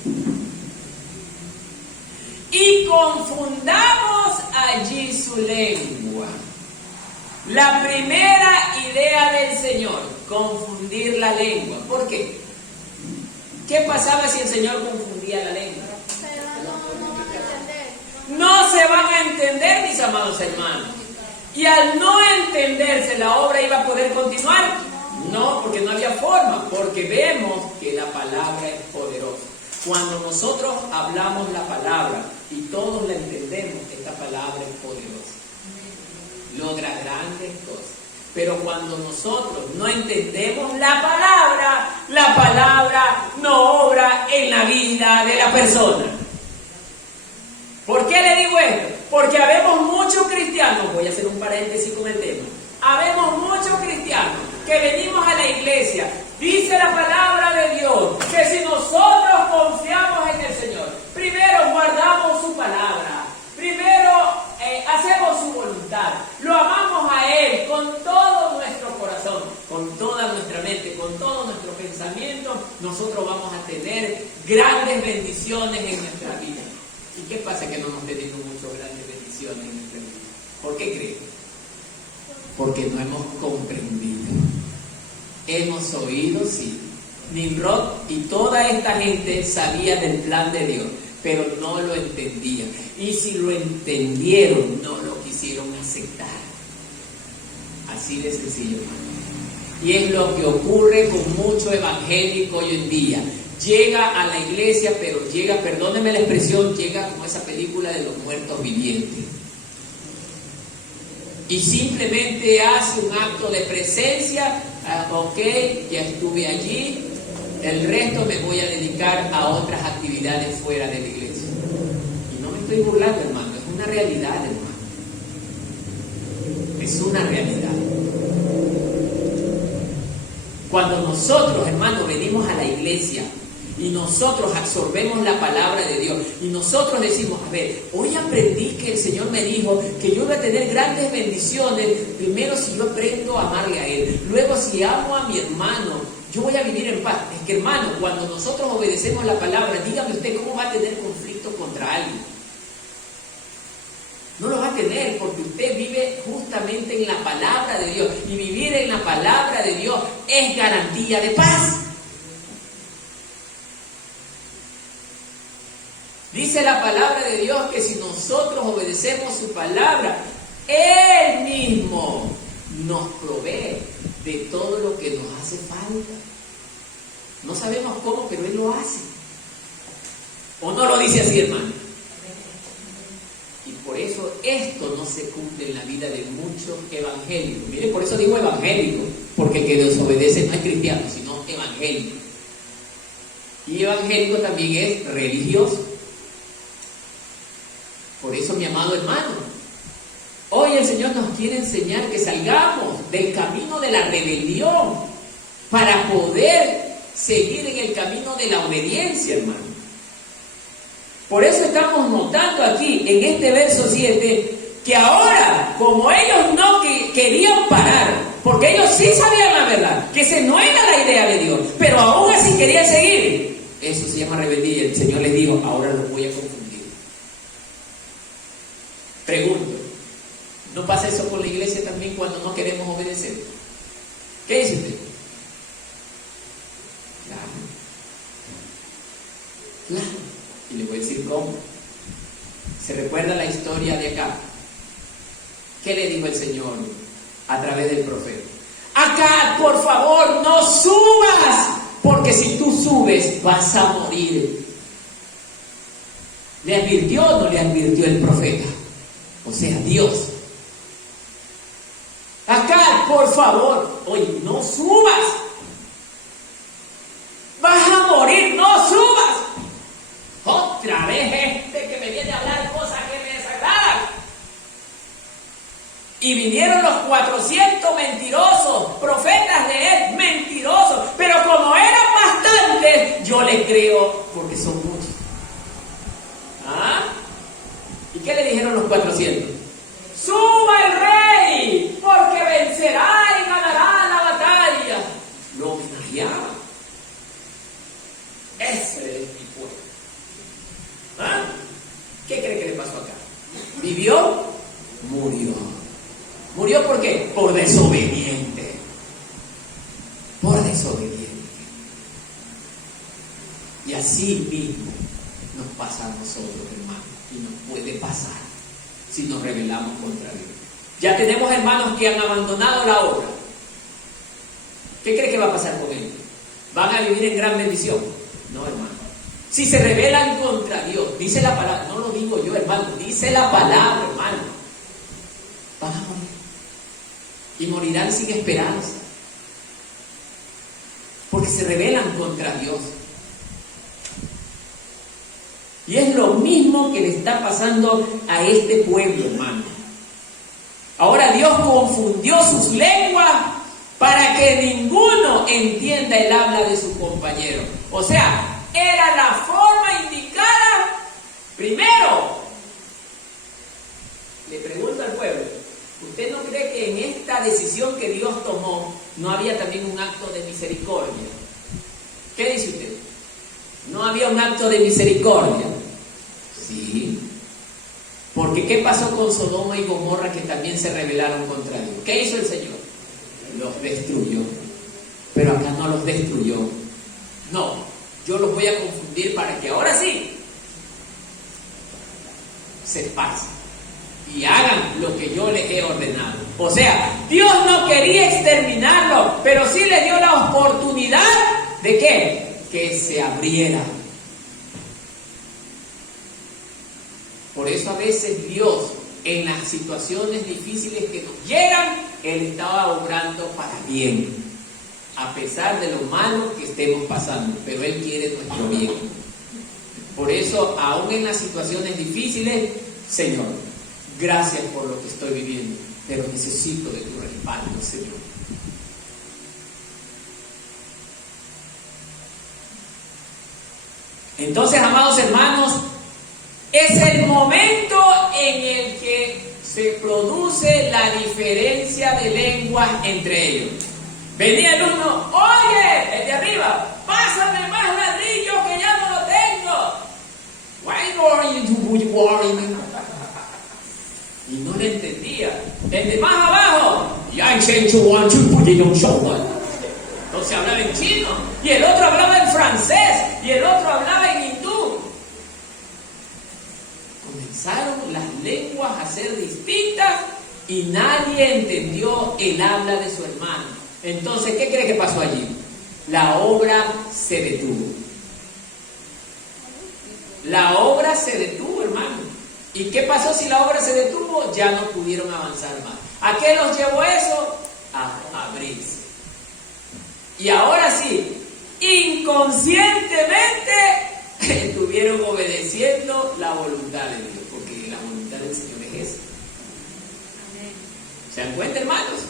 y confundamos allí su lengua. La primera idea del Señor, confundir la lengua. ¿Por qué? ¿Qué pasaba si el Señor confundía la lengua? Pero no van a entender. No se van a entender, mis amados hermanos. Y al no entenderse, ¿la obra iba a poder continuar? No, porque no había forma, porque vemos que la palabra es poderosa. Cuando nosotros hablamos la palabra y todos la entendemos, esta palabra es poderosa. Logra grandes cosas. Pero cuando nosotros no entendemos la palabra no obra en la vida de la persona. ¿Por qué le digo esto? Porque habemos muchos cristianos, voy a hacer un paréntesis con el tema, habemos muchos cristianos que venimos a la iglesia, dice la palabra de Dios, que si nosotros confiamos en el Señor, primero guardamos su palabra, primero hacemos su voluntad, lo amamos a Él con todo nuestro corazón, con toda nuestra mente, con todo nuestro pensamiento, nosotros vamos a tener grandes bendiciones en nuestra vida. ¿Y qué pasa que no hemos tenido muchas grandes bendiciones en nuestra vida? ¿Por qué creen? Porque no hemos comprendido. Hemos oído, sí. Nimrod y toda esta gente sabía del plan de Dios, pero no lo entendían. Y si lo entendieron, no lo quisieron aceptar. Así de sencillo, hermano. Y es lo que ocurre con mucho evangélico hoy en día. Llega a la iglesia, pero llega, perdónenme la expresión, llega como esa película de los muertos vivientes. Y simplemente hace un acto de presencia, ok, ya estuve allí, el resto me voy a dedicar a otras actividades fuera de la iglesia. Y no me estoy burlando, hermano, es una realidad, hermano. Es una realidad. Cuando nosotros, hermanos, venimos a la iglesia y nosotros absorbemos la palabra de Dios y nosotros decimos, a ver, hoy aprendí que el Señor me dijo que yo voy a tener grandes bendiciones, primero si yo aprendo a amarle a Él, luego si amo a mi hermano, yo voy a vivir en paz. Es que, hermano, cuando nosotros obedecemos la palabra, dígame usted cómo va a tener conflicto contra alguien. No lo va a tener porque usted vive justamente en la palabra de Dios y vivir en la palabra de Dios es garantía de paz. Dice la palabra de Dios que si nosotros obedecemos su palabra, Él mismo nos provee de todo lo que nos hace falta. No sabemos cómo, pero Él lo hace. ¿O no lo dice así, hermano? Y por eso esto no se cumple en la vida de muchos evangélicos. Mire, por eso digo evangélico, porque el que desobedece no es cristiano, sino evangélico. Y evangélico también es religioso. Por eso, mi amado hermano, hoy el Señor nos quiere enseñar que salgamos del camino de la rebelión para poder seguir en el camino de la obediencia, hermano. Por eso estamos notando aquí, en este verso 7, que ahora, como ellos no querían parar, porque ellos sí sabían la verdad, que esa no era la idea de Dios, pero aún así querían seguir, eso se llama rebeldía. El Señor les dijo, ahora los voy a confundir. Pregunto, ¿no pasa eso con la iglesia también cuando no queremos obedecer? ¿Qué dice usted? Claro. Y le voy a decir cómo. ¿Se recuerda la historia de Acab? ¿Qué le dijo el Señor a través del profeta? Acab, por favor, no subas, porque si tú subes vas a morir. ¿Le advirtió o no le advirtió el profeta? O sea, Dios. Acab, por favor, oye, no subas. Vas a morir, no subas. Otra vez que me viene a hablar cosas que me desagradan. Y vinieron los 400 mentirosos, profetas de él, mentirosos. Pero como eran bastantes, yo les creo porque son muchos. ¿Ah? ¿Y qué le dijeron los 400? ¡Suba el rey! Porque vencerá y ganará la batalla. Lo homenajeaban. Ese es mi pueblo. ¿Ah? ¿Qué cree que le pasó acá? ¿Vivió? Murió. ¿Murió por qué? Por desobediente. Por desobediente. Y así mismo nos pasa a nosotros, hermanos, y nos puede pasar si nos rebelamos contra Dios. Ya tenemos hermanos que han abandonado la obra. ¿Qué cree que va a pasar con ellos? ¿Van a vivir en gran bendición? No, hermano. Si se rebelan contra Dios, dice la palabra, no lo digo yo, hermano, dice la palabra, hermano, van a morir. Y morirán sin esperanza. Porque se rebelan contra Dios. Y es lo mismo que le está pasando a este pueblo, hermano. Ahora Dios confundió sus lenguas para que ninguno entienda el habla de su compañero. O sea, era la forma indicada. Primero, le pregunto al pueblo, ¿usted no cree que en esta decisión que Dios tomó no había también un acto de misericordia? ¿Qué dice usted? ¿No había un acto de misericordia? Sí. Porque ¿qué pasó con Sodoma y Gomorra, que también se rebelaron contra Dios? ¿Qué hizo el Señor? Los destruyó. Pero acá no los destruyó. No, yo los voy a confundir para que ahora sí se pasen y hagan lo que yo les he ordenado. O sea, Dios no quería exterminarlos, pero sí les dio la oportunidad ¿de qué? Que se abriera. Por eso a veces Dios, en las situaciones difíciles que nos llegan, Él estaba obrando para bien, a pesar de lo malo que estemos pasando, pero Él quiere nuestro bien. Por eso, aún en las situaciones difíciles, Señor, gracias por lo que estoy viviendo, pero necesito de tu respaldo, Señor. Entonces, amados hermanos, es el momento en el que se produce la diferencia de lenguas entre ellos. Venía el uno, oye, el de arriba, pásame más ladrillo que ya no lo tengo. Why are you worrying? Y no le entendía. El de más abajo, entonces hablaba en chino, y el otro hablaba en francés, y el otro hablaba en hindú. Comenzaron las lenguas a ser distintas y nadie entendió el habla de su hermano. Entonces, ¿qué cree que pasó allí? La obra se detuvo. La obra se detuvo, hermano. ¿Y qué pasó si la obra se detuvo? Ya no pudieron avanzar más. ¿A qué los llevó eso? A abrirse. Y ahora sí, inconscientemente estuvieron obedeciendo la voluntad de Dios, porque la voluntad del Señor es esa. ¿Se dan cuenta, hermanos?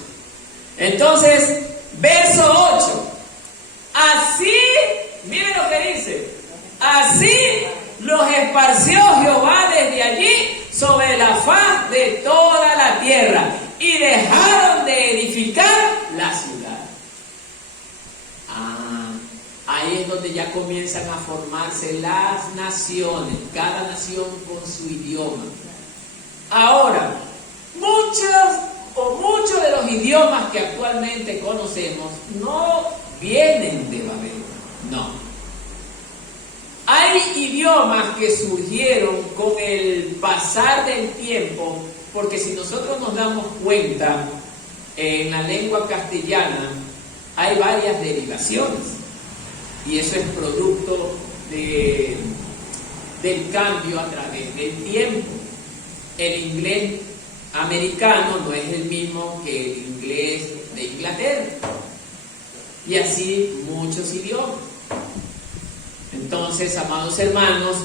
Entonces, verso 8. Así, miren lo que dice. Así los esparció Jehová desde allí sobre la faz de toda la tierra y dejaron de edificar la ciudad. Ahí es donde ya comienzan a formarse las naciones, cada nación con su idioma. Ahora, muchos de los idiomas que actualmente conocemos no vienen de Babel, no. Hay idiomas que surgieron con el pasar del tiempo, porque si nosotros nos damos cuenta, en la lengua castellana hay varias derivaciones. Y eso es producto del cambio a través del tiempo. El inglés americano no es el mismo que el inglés de Inglaterra. Y así muchos idiomas. Entonces, amados hermanos,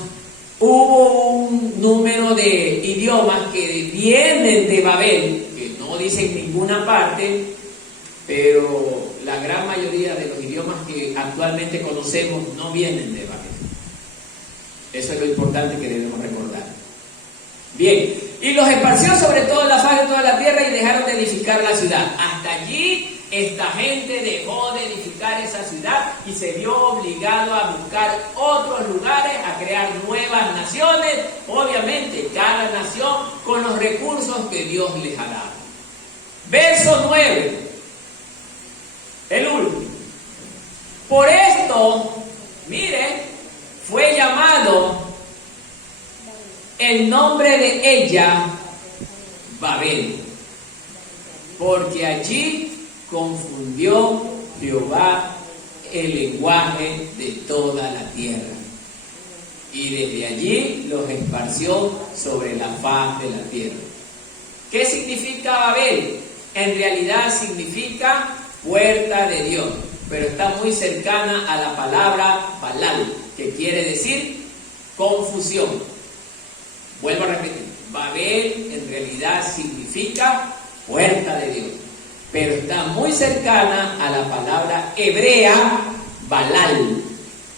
hubo un número de idiomas que vienen de Babel, que no dicen en ninguna parte, pero la gran mayoría de los idiomas que actualmente conocemos no vienen de Babel. Eso es lo importante que debemos recordar. Bien, y los esparció sobre toda la faz de toda la tierra y dejaron de edificar la ciudad. Hasta allí esta gente dejó de edificar esa ciudad y se vio obligado a buscar otros lugares, a crear nuevas naciones, obviamente cada nación con los recursos que Dios les ha dado. Verso 9, el último. Por esto, mire, fue llamado el nombre de ella Babel, porque allí confundió Jehová el lenguaje de toda la tierra, y desde allí los esparció sobre la faz de la tierra. ¿Qué significa Babel? En realidad significa puerta de Dios, pero está muy cercana a la palabra Balal, que quiere decir confusión. Vuelvo a repetir, Babel en realidad significa puerta de Dios, pero está muy cercana a la palabra hebrea Balal,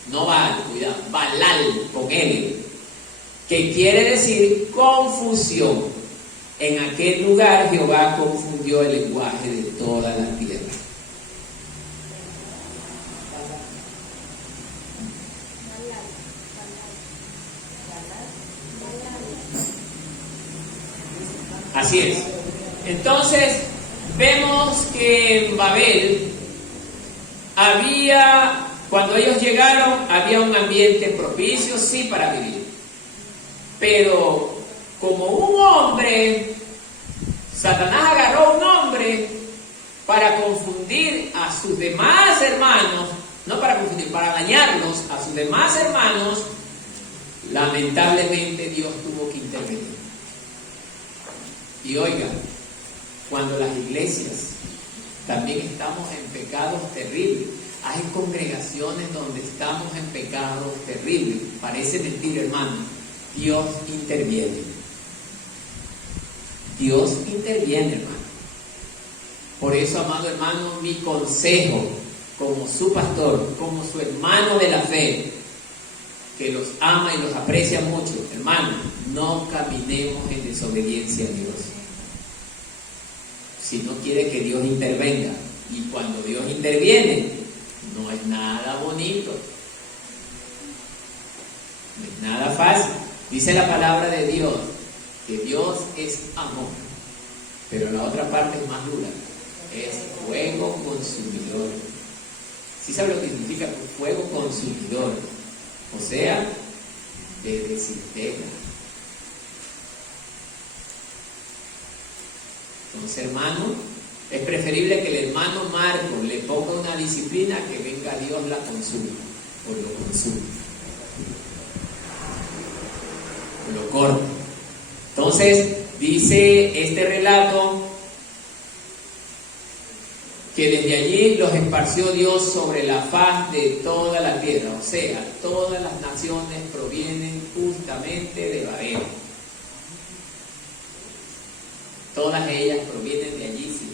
no Baal, cuidado, Balal con L, que quiere decir confusión. En aquel lugar Jehová confundió el lenguaje de toda la tierra. Así es. Entonces, vemos que en Babel cuando ellos llegaron, había un ambiente propicio, sí, para vivir. Pero como un hombre, Satanás agarró a un hombre para confundir a sus demás hermanos, no para confundir, para dañarlos a sus demás hermanos. Lamentablemente Dios tuvo que intervenir. Y oiga, cuando las iglesias también estamos en pecados terribles, hay congregaciones donde estamos en pecados terribles, parece mentira, hermano, Dios interviene. Dios interviene, hermano. Por eso, amado hermano, mi consejo como su pastor, como su hermano de la fe, que los ama y los aprecia mucho, hermano, no caminemos en desobediencia a Dios. Si no quiere que Dios intervenga, y cuando Dios interviene, no es nada bonito, no es nada fácil. Dice la palabra de Dios que Dios es amor, pero la otra parte es más dura, es fuego consumidor. ¿Sí sabe lo que significa fuego consumidor? O sea, de desintegra. Entonces, hermano, es preferible que el hermano Marco le ponga una disciplina que venga Dios la consuma, o lo consuma, o lo corte. Entonces, dice este relato que desde allí los esparció Dios sobre la faz de toda la tierra. O sea, todas las naciones provienen justamente de Babel. Todas ellas provienen de allí, sí.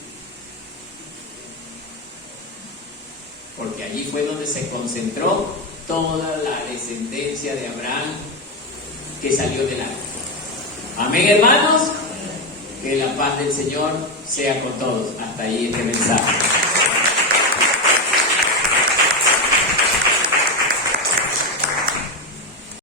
Porque allí fue donde se concentró toda la descendencia de Abraham que salió del arca. Amén, hermanos. Que la paz del Señor sea con todos. Hasta ahí este mensaje.